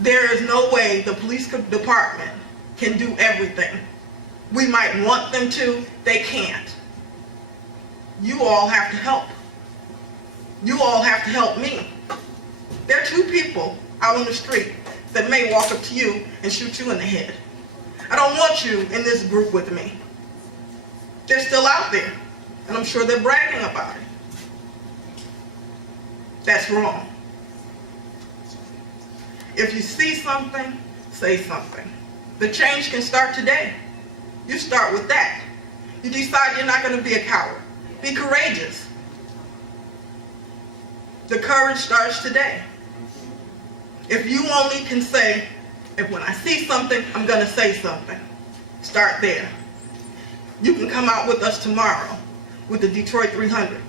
There is no way the police department can do everything. We might want them to, they can't. You all have to help. You all have to help me. There are 2 people out on the street that may walk up to you and shoot you in the head. I don't want you in this group with me. They're still out there, and I'm sure they're bragging about it. That's wrong. If you see something, say something. The change can start today. You start with that. You decide you're not going to be a coward. Be courageous. The courage starts today. If you only can say, if when I see something, I'm going to say something. Start there. You can come out with us tomorrow with the Detroit 300.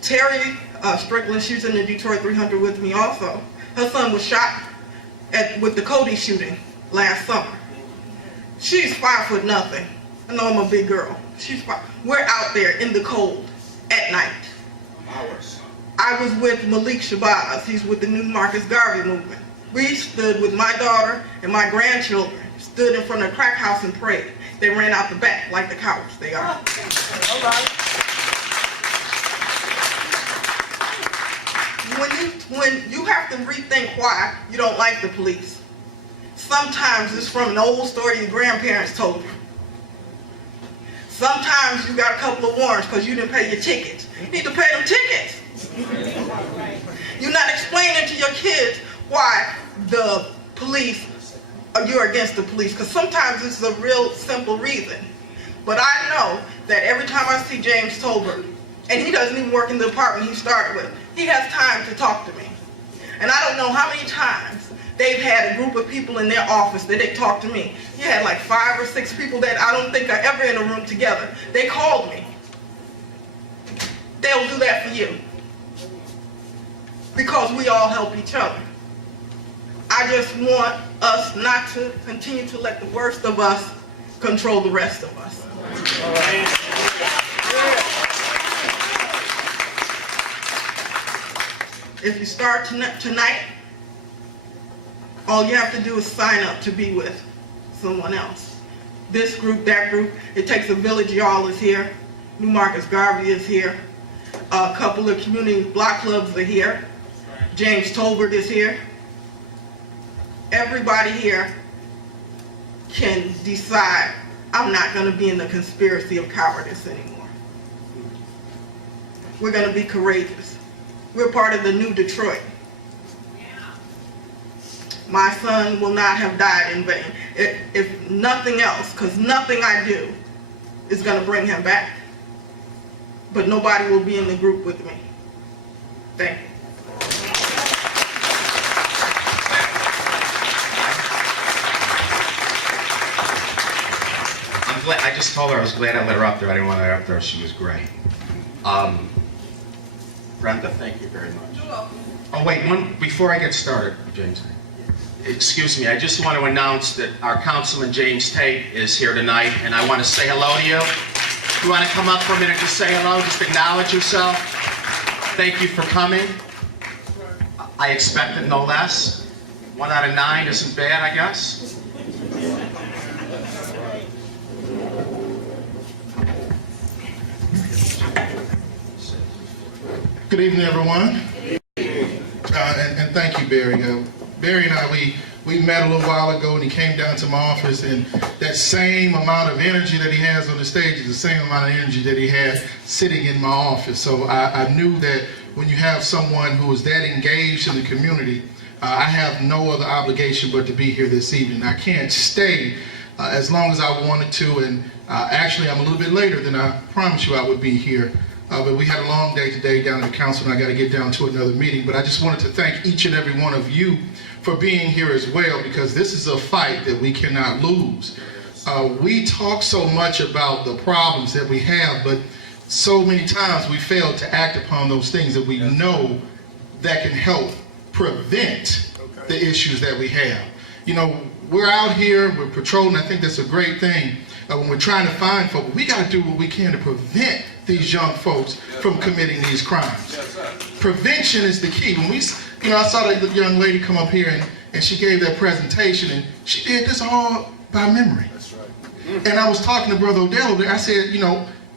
Terry Strickland, she's in the Detroit 300 with me also. Her son was shot with the Cody shooting last summer. She's 5 foot nothing. I know I'm a big girl. We're out there in the cold at night. Hours. I was with Malik Shabazz. He's with the New Marcus Garvey movement. We stood with my daughter and my grandchildren, stood in front of the crack house and prayed. They ran out the back like the cowards they are. All right. When you have to rethink why you don't like the police. Sometimes it's from an old story your grandparents told you. Sometimes you got a couple of warrants because you didn't pay your tickets. You need to pay them tickets. You're not explaining to your kids why the police, or you're against the police, because sometimes it's a real simple reason. But I know that every time I see James Tolbert, and he doesn't even work in the department he started with, he has time to talk to me. And I don't know how many times they've had a group of people in their office that they talked to me. He had like 5 or 6 people that I don't think are ever in a room together. They called me. They'll do that for you. Because we all help each other. I I just want us not to continue to let the worst of us control the rest of us. If you start tonight, all you have to do is sign up to be with someone else. This group, that group, It Takes a Village, y'all is here. New Marcus Garvey is here. A couple of community block clubs are here. James Tolbert is here. Everybody here can decide, I'm not going to be in the conspiracy of cowardice anymore. We're going to be courageous. We're part of the new Detroit. My son will not have died in vain. If nothing else, because nothing I do is going to bring him back. But nobody will be in the group with me. Thank you. I just told her I was glad I let her up there. I didn't want her up there. She was great. Brenda, thank you very much. Oh, wait, before I get started, James. Excuse me, I just want to announce that our Councilman James Tate is here tonight, and I want to say hello to you. You want to come up for a minute and just say hello, just acknowledge yourself? Thank you for coming. I expected no less. 1 out of 9 isn't bad, I guess. Good evening, everyone. And thank you, Barry. Barry and I, we met a little while ago, and he came down to my office, and that same amount of energy that he has on the stage is the same amount of energy that he had sitting in my office. So I knew that when you have someone who is that engaged in the community, I have no other obligation but to be here this evening. I can't stay as long as I wanted to, and actually I'm a little bit later than I promised you I would be here. But we had a long day today down at the council, and I got to get down to another meeting. But I just wanted to thank each and every one of you for being here as well, because this is a fight that we cannot lose. We talk so much about the problems that we have, but so many times we fail to act upon those things that we know that can help prevent the issues that we have. You know, we're out here, we're patrolling. I think that's a great thing. When we're trying to find folk, we got to do what we can to prevent these young folks from committing these crimes. Prevention is the key. When I saw that young lady come up here and she gave that presentation, and she did this all by memory. That's right. And I was talking to Brother Odell there. I said,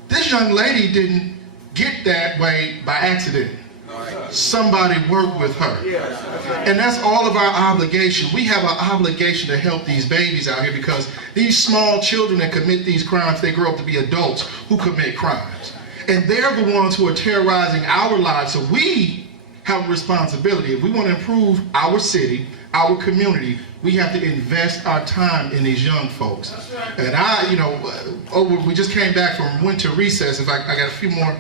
this young lady didn't get that way by accident. Somebody worked with her. And that's all of our obligation. We have an obligation to help these babies out here, because these small children that commit these crimes, they grow up to be adults who commit crimes. And they're the ones who are terrorizing our lives. So we have a responsibility. If we want to improve our city, our community, we have to invest our time in these young folks. And we just came back from winter recess. I got a few more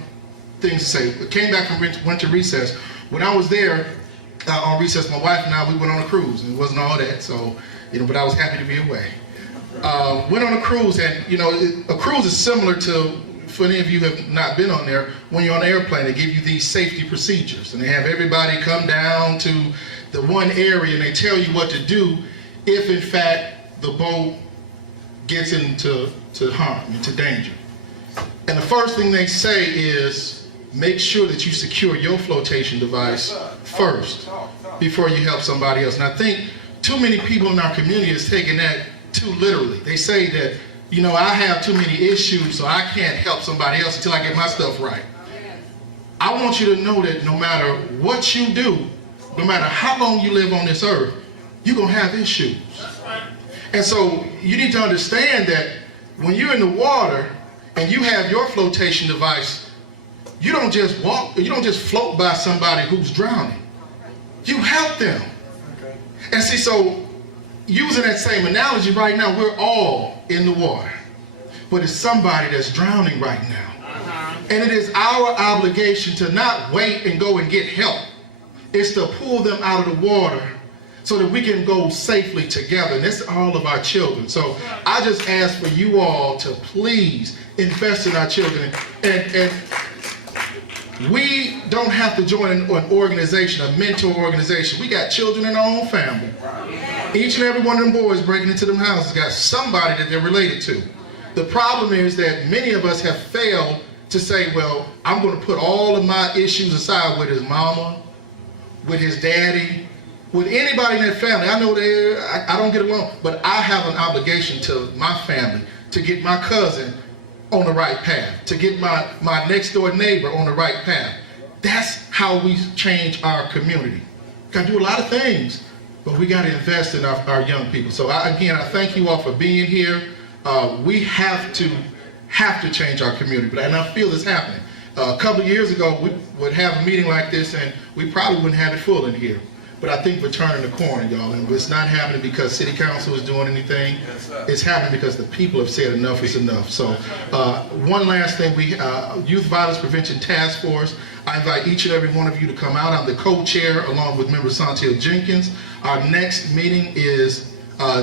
things to say. We came back from winter recess. When I was there on recess, my wife and I, we went on a cruise. It wasn't all that, so, but I was happy to be away. Went on a cruise, and, a cruise is similar to, for any of you who have not been on there, when you're on an airplane, they give you these safety procedures, and they have everybody come down to the one area, and they tell you what to do if, in fact, the boat gets into harm, into danger. And the first thing they say is, make sure that you secure your flotation device first before you help somebody else. And I think too many people in our community is taking that too literally. They say that, I have too many issues, so I can't help somebody else until I get my stuff right. I want you to know that no matter what you do, no matter how long you live on this earth, you're going to have issues. And so you need to understand that when you're in the water and you have your flotation device, you don't just float by somebody who's drowning. You help them. Okay. And see, so using that same analogy right now, we're all in the water, but it's somebody that's drowning right now. And it is our obligation to not wait and go and get help. It's to pull them out of the water so that we can go safely together. And that's all of our children. So I just ask for you all to please invest in our children. And We don't have to join an organization, a mentor organization. We got children in our own family. Each and every one of them boys breaking into them houses got somebody that they're related to. The problem is that many of us have failed to say, well, I'm going to put all of my issues aside with his mama, with his daddy, with anybody in that family. I know I don't get along, but I have an obligation to my family to get my cousin on the right path, to get my next door neighbor on the right path. That's how we change our community. Got to do a lot of things, but we got to invest in our young people. So again, I thank you all for being here. We have to change our community, and I feel it's happening. A couple of years ago, we would have a meeting like this, and we probably wouldn't have it full in here. But I think we're turning the corner, y'all, and it's not happening because City Council is doing anything. It's happening because the people have said enough is enough. So one last thing, Youth Violence Prevention Task Force, I invite each and every one of you to come out. I'm the co-chair along with member Santia Jenkins. Our next meeting is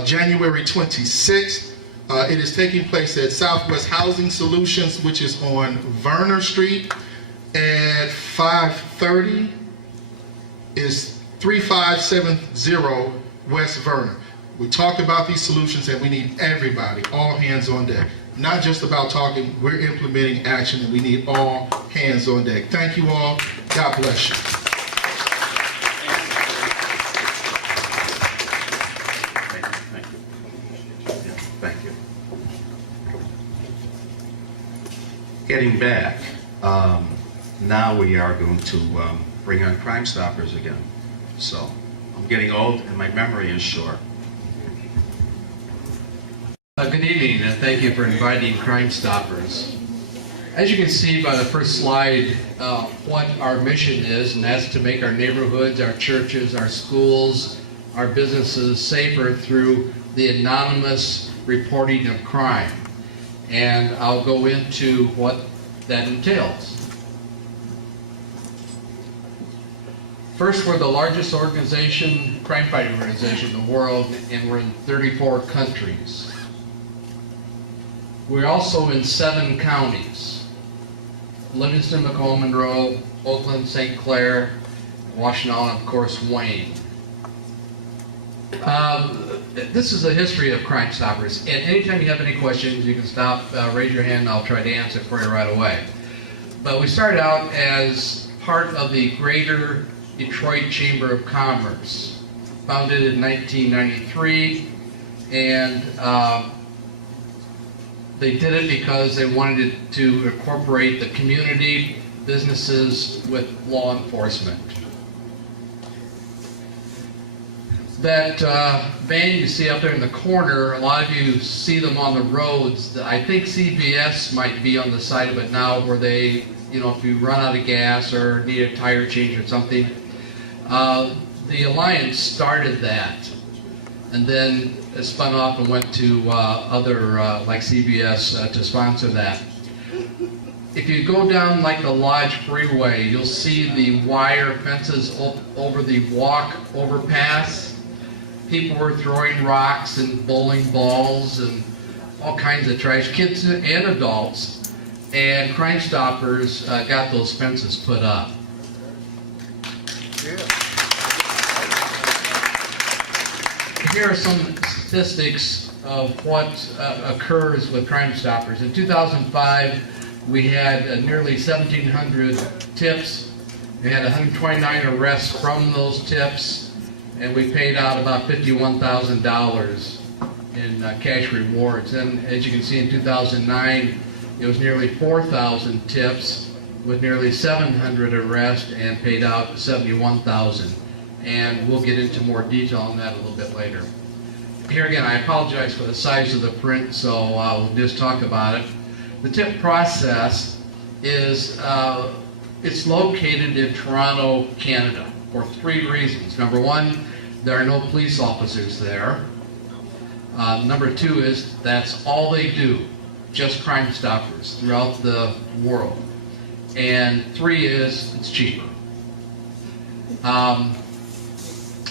January 26th. It is taking place at Southwest Housing Solutions, which is on Verner Street at 5:30. Is 3570 West Vernon. We talked about these solutions and we need everybody, all hands on deck. Not just about talking, we're implementing action and we need all hands on deck. Thank you all. God bless you. Thank you. Getting back, now we are going to bring on Crime Stoppers again. So, I'm getting old and my memory is short. Good evening, and thank you for inviting Crime Stoppers. As you can see by the first slide, what our mission is, and that's to make our neighborhoods, our churches, our schools, our businesses safer through the anonymous reporting of crime. And I'll go into what that entails. First, we're the largest organization, crime fighting organization in the world, and we're in 34 countries. We're also in 7 counties: Livingston, Macomb, Monroe, Oakland, St. Clair, Washington, and of course, Wayne. This is a history of Crime Stoppers, and anytime you have any questions, you can stop, raise your hand, and I'll try to answer it for you right away. But we started out as part of the Greater Detroit Chamber of Commerce, founded in 1993, and they did it because they wanted to incorporate the community, businesses with law enforcement. That van you see up there in the corner, a lot of you see them on the roads. I think CVS might be on the side of it now, where they, if you run out of gas or need a tire change or something. The Alliance started that, and then it spun off and went to other, like CVS, to sponsor that. If you go down like the Lodge Freeway, you'll see the wire fences over the walk overpass. People were throwing rocks and bowling balls and all kinds of trash, kids and adults, and Crime Stoppers got those fences put up. Here are some statistics of what occurs with Crime Stoppers. In 2005, we had nearly 1,700 tips. We had 129 arrests from those tips, and we paid out about $51,000 in cash rewards. And as you can see, in 2009, it was nearly 4,000 tips with nearly 700 arrests and paid out $71,000. And we'll get into more detail on that a little bit later. Here again, I apologize for the size of the print, so we'll just talk about it. The tip process is, it's located in Toronto, Canada, for 3 reasons. Number 1, there are no police officers there. Number 2 is that's all they do, just Crime Stoppers throughout the world. And 3 is it's cheaper.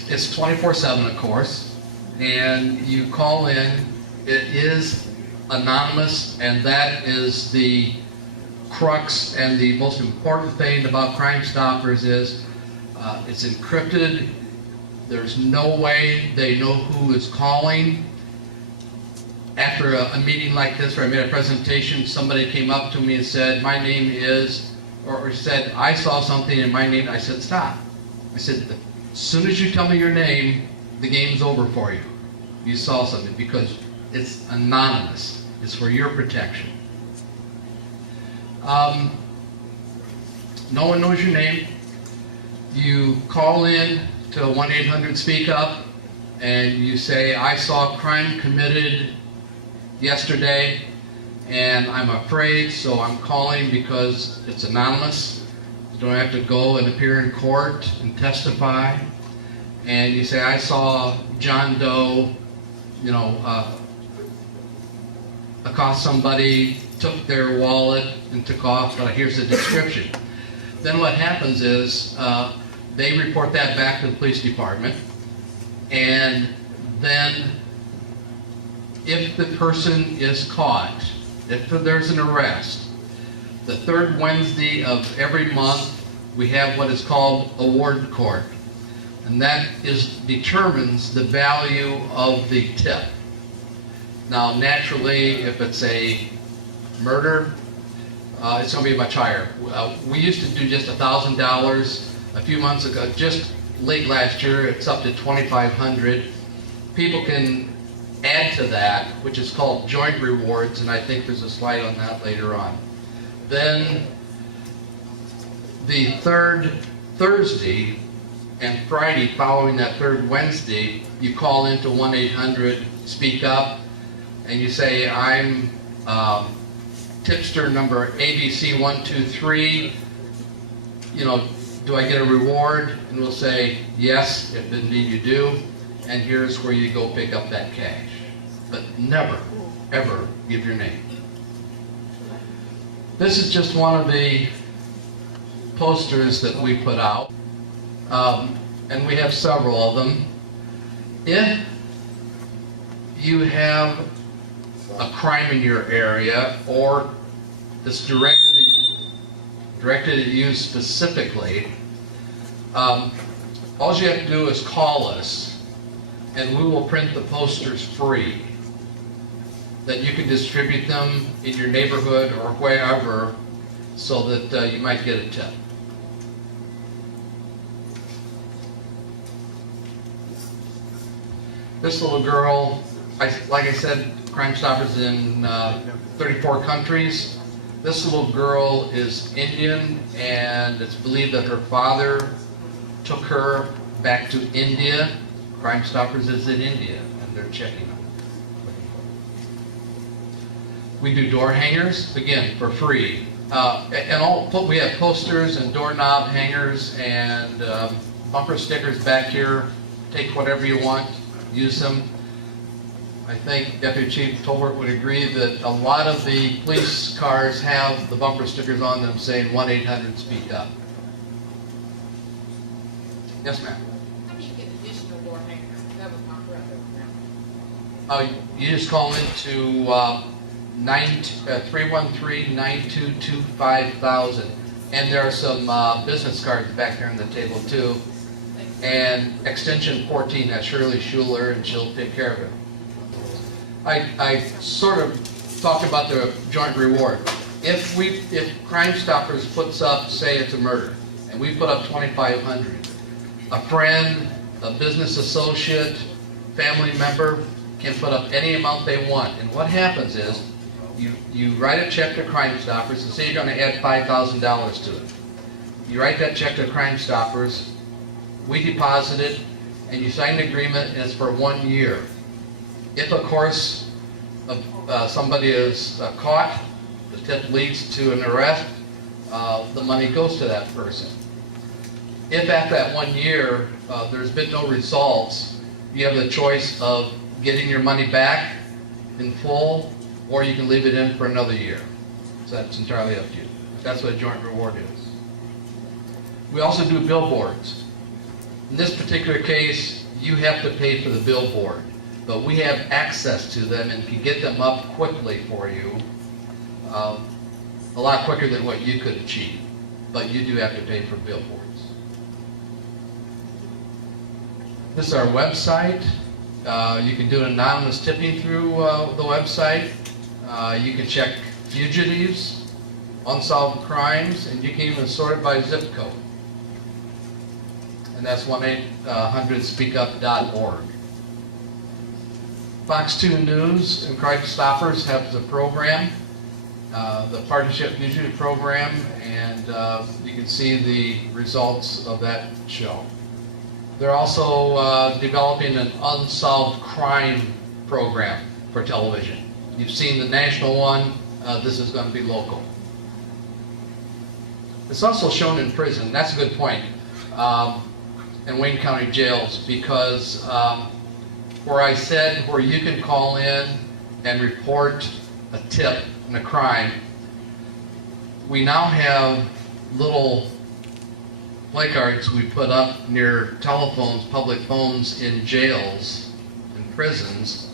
It's 24/7, of course, and you call in. It is anonymous, and that is the crux and the most important thing about Crime Stoppers is it's encrypted. There's no way they know who is calling. After a meeting like this where I made a presentation, somebody came up to me and said, my name is, or said, I saw something in my name. I said, stop. I said, as soon as you tell me your name, the game's over for you. You saw something, because it's anonymous. It's for your protection. No one knows your name. You call in to 1-800-SPEAK-UP and you say, I saw a crime committed yesterday and I'm afraid, so I'm calling because it's anonymous. You don't have to go and appear in court and testify. And you say, I saw John Doe, accost somebody, took their wallet and took off, but here's the description. Then what happens is they report that back to the police department, and then if the person is caught, if there's an arrest, the third Wednesday of every month we have what is called award court, and that determines the value of the tip. Now naturally, if it's a murder, it's going to be much higher. We used to do just $1,000 a few months ago. Just late last year, it's up to $2,500. People can add to that, which is called joint rewards, and I think there's a slide on that later on. Then the third Thursday and Friday following that third Wednesday, you call into 1-800-SPEAK-UP and you say, I'm tipster number ABC123, do I get a reward? And we'll say, yes, if indeed you do, and here's where you go pick up that cash. But never, ever give your name. This is just one of the posters that we put out, and we have several of them. If you have a crime in your area, or that's directed at you specifically, all you have to do is call us and we will print the posters free, that you can distribute them in your neighborhood or wherever, so that you might get a tip. This little girl, like I said, Crime Stoppers in 34 countries. This little girl is Indian, and it's believed that her father took her back to India. Crime Stoppers is in India, and they're checking them. We do door hangers, again, for free. We have posters and doorknob hangers and bumper stickers back here. Take whatever you want, use them. I think Deputy Chief Tolbert would agree that a lot of the police cars have the bumper stickers on them saying 1-800-SPEAK-UP. Yes, ma'am. How do you get additional door hangers? That was my brother. You just call into 313-922-5000, and there are some business cards back there on the table too. And extension 14, that's Shirley Schuler, and she'll take care of it. I sort of talked about the joint reward. If Crime Stoppers puts up, say it's a murder, and we put up $2,500, a friend, a business associate, family member can put up any amount they want. And what happens is, you write a check to Crime Stoppers and say you're going to add $5,000 to it. You write that check to Crime Stoppers, we deposit it, and you sign an agreement, and it's for 1 year. If, of course, somebody is caught, the tip leads to an arrest, the money goes to that person. If at that 1 year there's been no results, you have the choice of getting your money back in full, or you can leave it in for another year. So that's entirely up to you. That's what a joint reward is. We also do billboards. In this particular case, you have to pay for the billboard, but we have access to them and can get them up quickly for you. a lot quicker than what you could achieve, but you do have to pay for billboards. This is our website. You can do anonymous tipping through the website. You can check fugitives, unsolved crimes, and you can even sort it by zip code. And that's 1-800-SPEAKUP.org. Fox 2 News and Crime Stoppers have the program, the Partnership Fugitive Program, and you can see the results of that show. They're also developing an unsolved crime program for television. You've seen the national one, this is going to be local. It's also shown in prison, that's a good point, in Wayne County jails, because where I said where you can call in and report a tip and a crime, we now have little placards we put up near telephones, public phones in jails and prisons,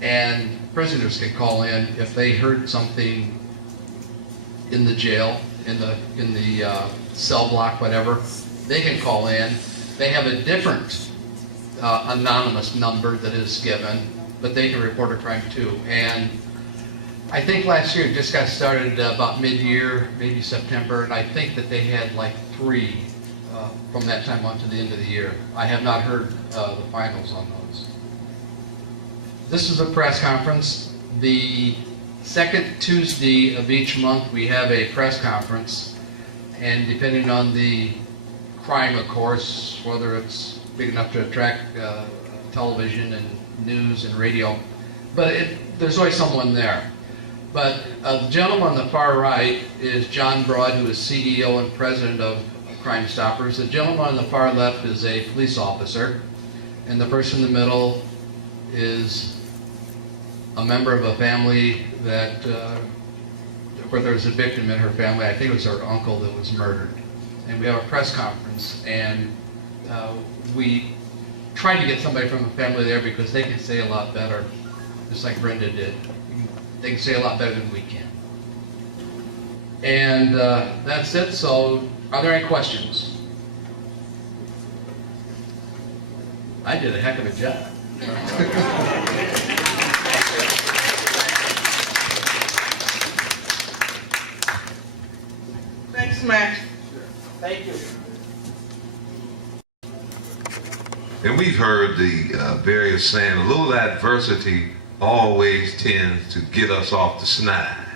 and prisoners can call in if they heard something in the jail, in the cell block, whatever. They can call in. They have a different anonymous number that is given, but they can report a crime too. And I think last year it just got started about mid-year, maybe September, and I think that they had like 3 from that time on to the end of the year. I have not heard the finals on those. This is a press conference. The second Tuesday of each month we have a press conference, and depending on the crime, of course, whether it's big enough to attract television and news and radio, but there's always someone there. But the gentleman on the far right is John Broad, who is CEO and president of Crime Stoppers. The gentleman on the far left is a police officer, and the person in the middle is a member of a family that, where there was a victim in her family. I think it was her uncle that was murdered. And we have a press conference, and we tried to get somebody from the family there because they can say a lot better, just like Brenda did. They can say a lot better than we can. And that's it. So are there any questions? I did a heck of a job. Thanks, Max. Thank you. And we've heard the various saying, a little adversity always tends to get us off the snide.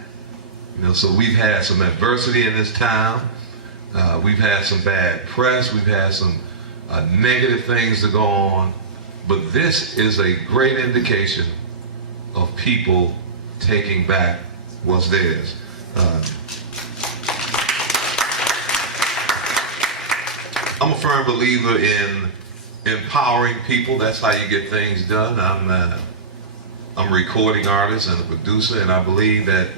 You know, so we've had some adversity in this town. We've had some bad press. We've had some negative things to go on. But this is a great indication of people taking back what's theirs. I'm a firm believer in empowering people. That's how you get things done. I'm a recording artist and a producer, and I believe that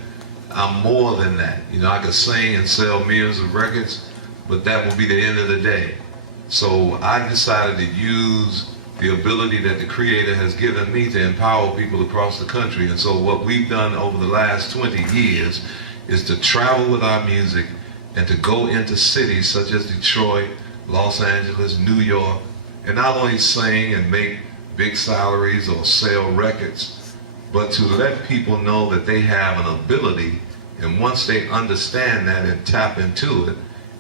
I'm more than that. You know, I could sing and sell millions of records, but that will be the end of the day. So I decided to use the ability that the Creator has given me to empower people across the country. And so what we've done over the last 20 years is to travel with our music and to go into cities such as Detroit, Los Angeles, New York, and not only sing and make big salaries or sell records, but to let people know that they have an ability, and once they understand that and tap into it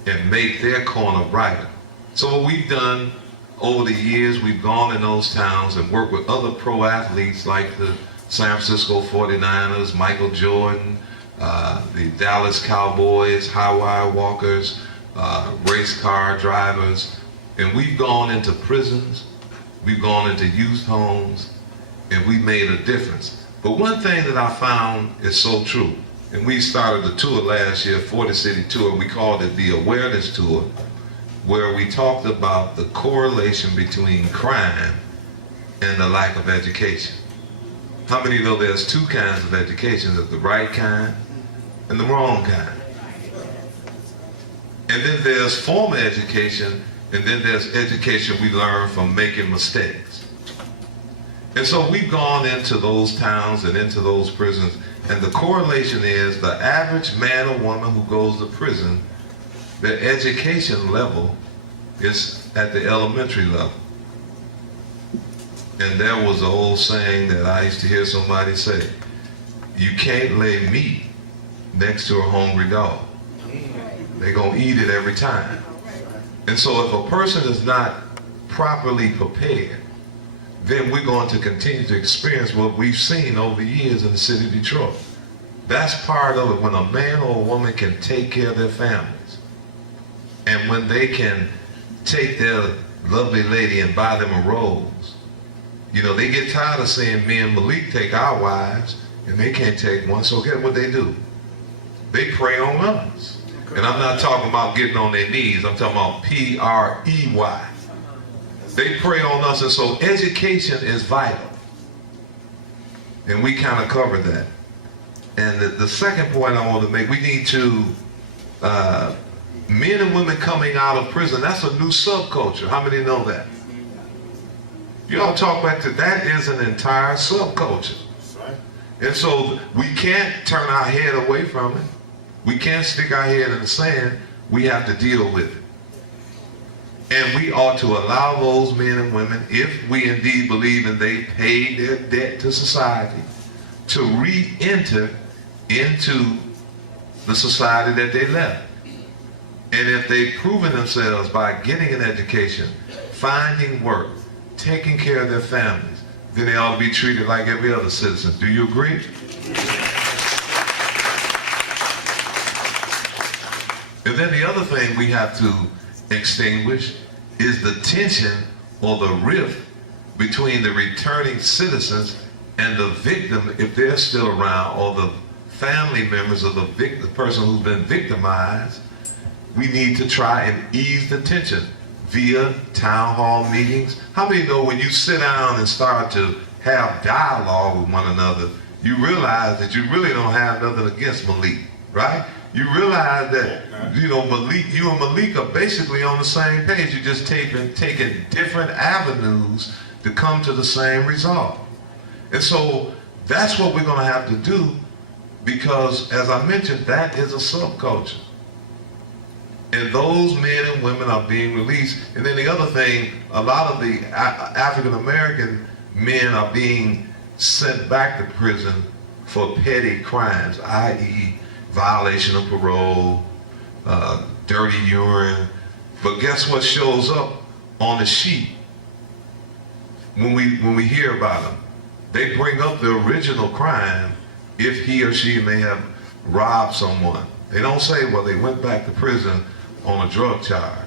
and make their corner brighter. So what we've done over the years, we've gone in those towns and worked with other pro athletes like the San Francisco 49ers, Michael Jordan, the Dallas Cowboys, high wire walkers, race car drivers, and we've gone into prisons, we've gone into youth homes, and we made a difference. But one thing that I found is so true, and we started the tour last year, 40 City Tour, we called it the Awareness Tour, where we talked about the correlation between crime and the lack of education. How many know there's 2 kinds of education? There's the right kind and the wrong kind. And then there's formal education, and then there's education we learn from making mistakes. And so we've gone into those towns and into those prisons, and the correlation is the average man or woman who goes to prison, their education level is at the elementary level. And there was an old saying that I used to hear somebody say, you can't lay meat next to a hungry dog. They're going to eat it every time. And so if a person is not properly prepared, then we're going to continue to experience what we've seen over the years in the city of Detroit. That's part of it, when a man or a woman can take care of their families. And when they can take their lovely lady and buy them a rose. You know, they get tired of seeing me and Malik take our wives, and they can't take one, so guess what they do? They prey on us. And I'm not talking about getting on their knees, I'm talking about P-R-E-Y. They prey on us, and so education is vital. And we kind of covered that. And the second point I want to make, we need to, men and women coming out of prison, that's a new subculture. How many know that? You all talk back to that is an entire subculture. And so we can't turn our head away from it. We can't stick our head in the sand. We have to deal with it. And we ought to allow those men and women, if we indeed believe and they paid their debt to society, to re-enter into the society that they left. And if they've proven themselves by getting an education, finding work, taking care of their families, then they ought to be treated like every other citizen. Do you agree? And then the other thing we have to extinguish is the tension or the rift between the returning citizens and the victim, if they're still around, or the family members of the person who's been victimized. We need to try and ease the tension via town hall meetings. How many know when you sit down and start to have dialogue with one another, you realize that you really don't have nothing against Malik, right? You realize that, you know, Malik, you and Malik are basically on the same page. You're just taking different avenues to come to the same result. And so that's what we're going to have to do, because, as I mentioned, that is a subculture. And those men and women are being released. And then the other thing, a lot of the African American men are being sent back to prison for petty crimes, i.e. violation of parole, dirty urine. But guess what shows up on the sheet when we hear about them? They bring up the original crime if he or she may have robbed someone. They don't say, well, they went back to prison on a drug charge.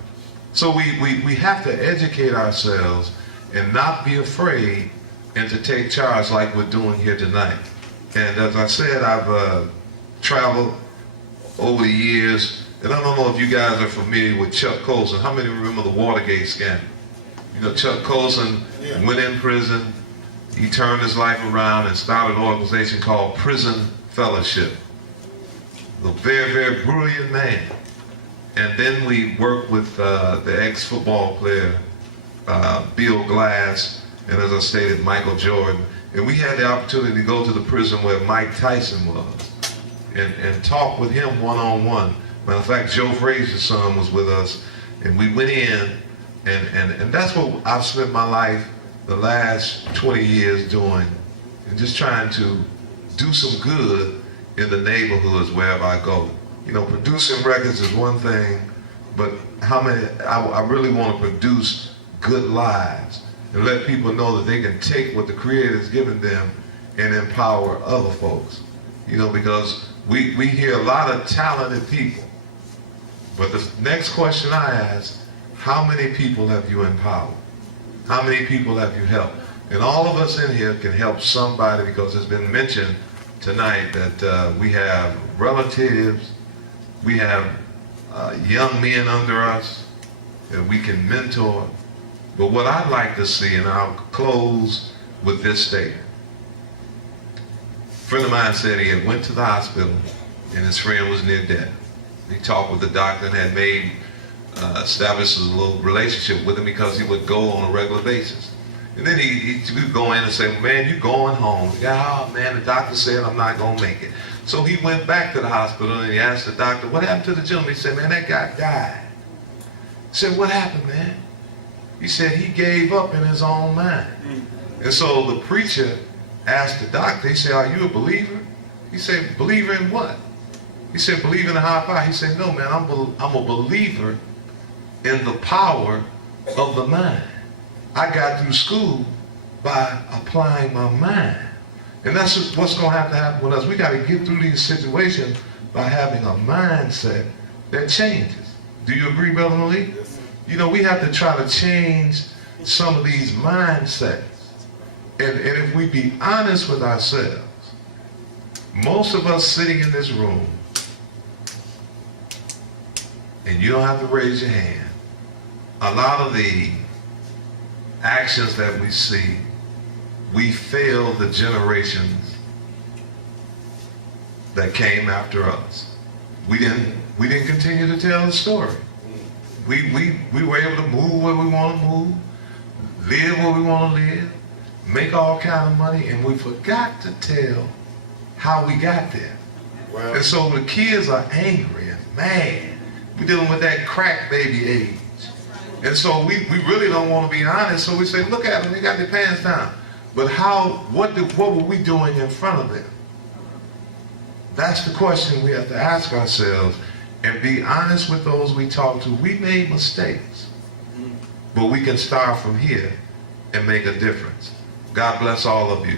So we have to educate ourselves and not be afraid and to take charge like we're doing here tonight. And as I said, I've traveled over the years, and I don't know if you guys are familiar with Chuck Colson. How many remember the Watergate scandal? You know, Chuck Colson went in prison, he turned his life around and started an organization called Prison Fellowship. A very, very brilliant man. And then we worked with the ex-football player, Bill Glass, and as I stated, Michael Jordan. And we had the opportunity to go to the prison where Mike Tyson was and talk with him one-on-one. Matter of fact, Joe Frazier's son was with us, and we went in, and that's what I've spent my life the last 20 years doing, and just trying to do some good in the neighborhoods wherever I go. You know, producing records is one thing, but I really want to produce good lives and let people know that they can take what the Creator has given them and empower other folks. You know, because we hear a lot of talented people, but the next question I ask, how many people have you empowered? How many people have you helped? And all of us in here can help somebody, because it's been mentioned tonight that we have relatives, we have young men under us that we can mentor. But what I'd like to see, and I'll close with this statement. A friend of mine said he had went to the hospital and his friend was near death. He talked with the doctor and had established a little relationship with him because he would go on a regular basis. And then he would go in and say, man, you going home. Yeah, oh, man, the doctor said I'm not going to make it. So he went back to the hospital and he asked the doctor, what happened to the gentleman? He said, man, that guy died. He said, what happened, man? He said, he gave up in his own mind. And so the preacher asked the doctor, he said, are you a believer? He said, believer in what? He said, believe in the high power. He said, no, man, I'm a believer in the power of the mind. I got through school by applying my mind. And that's what's going to happen with us. We got to get through these situations by having a mindset that changes. Do you agree, Brother Malik? You know, we have to try to change some of these mindsets. And if we be honest with ourselves, most of us sitting in this room, and you don't have to raise your hand, a lot of the actions that we see, we failed the generations that came after us. We didn't continue to tell the story. We were able to move where we want to move, live where we want to live, make all kind of money, and we forgot to tell how we got there. Wow. And so the kids are angry and mad. We're dealing with that crack baby age. And so we really don't want to be honest, so we say, look at them, they got their pants down. But what were we doing in front of them? That's the question we have to ask ourselves and be honest with those we talk to. We made mistakes, but we can start from here and make a difference. God bless all of you.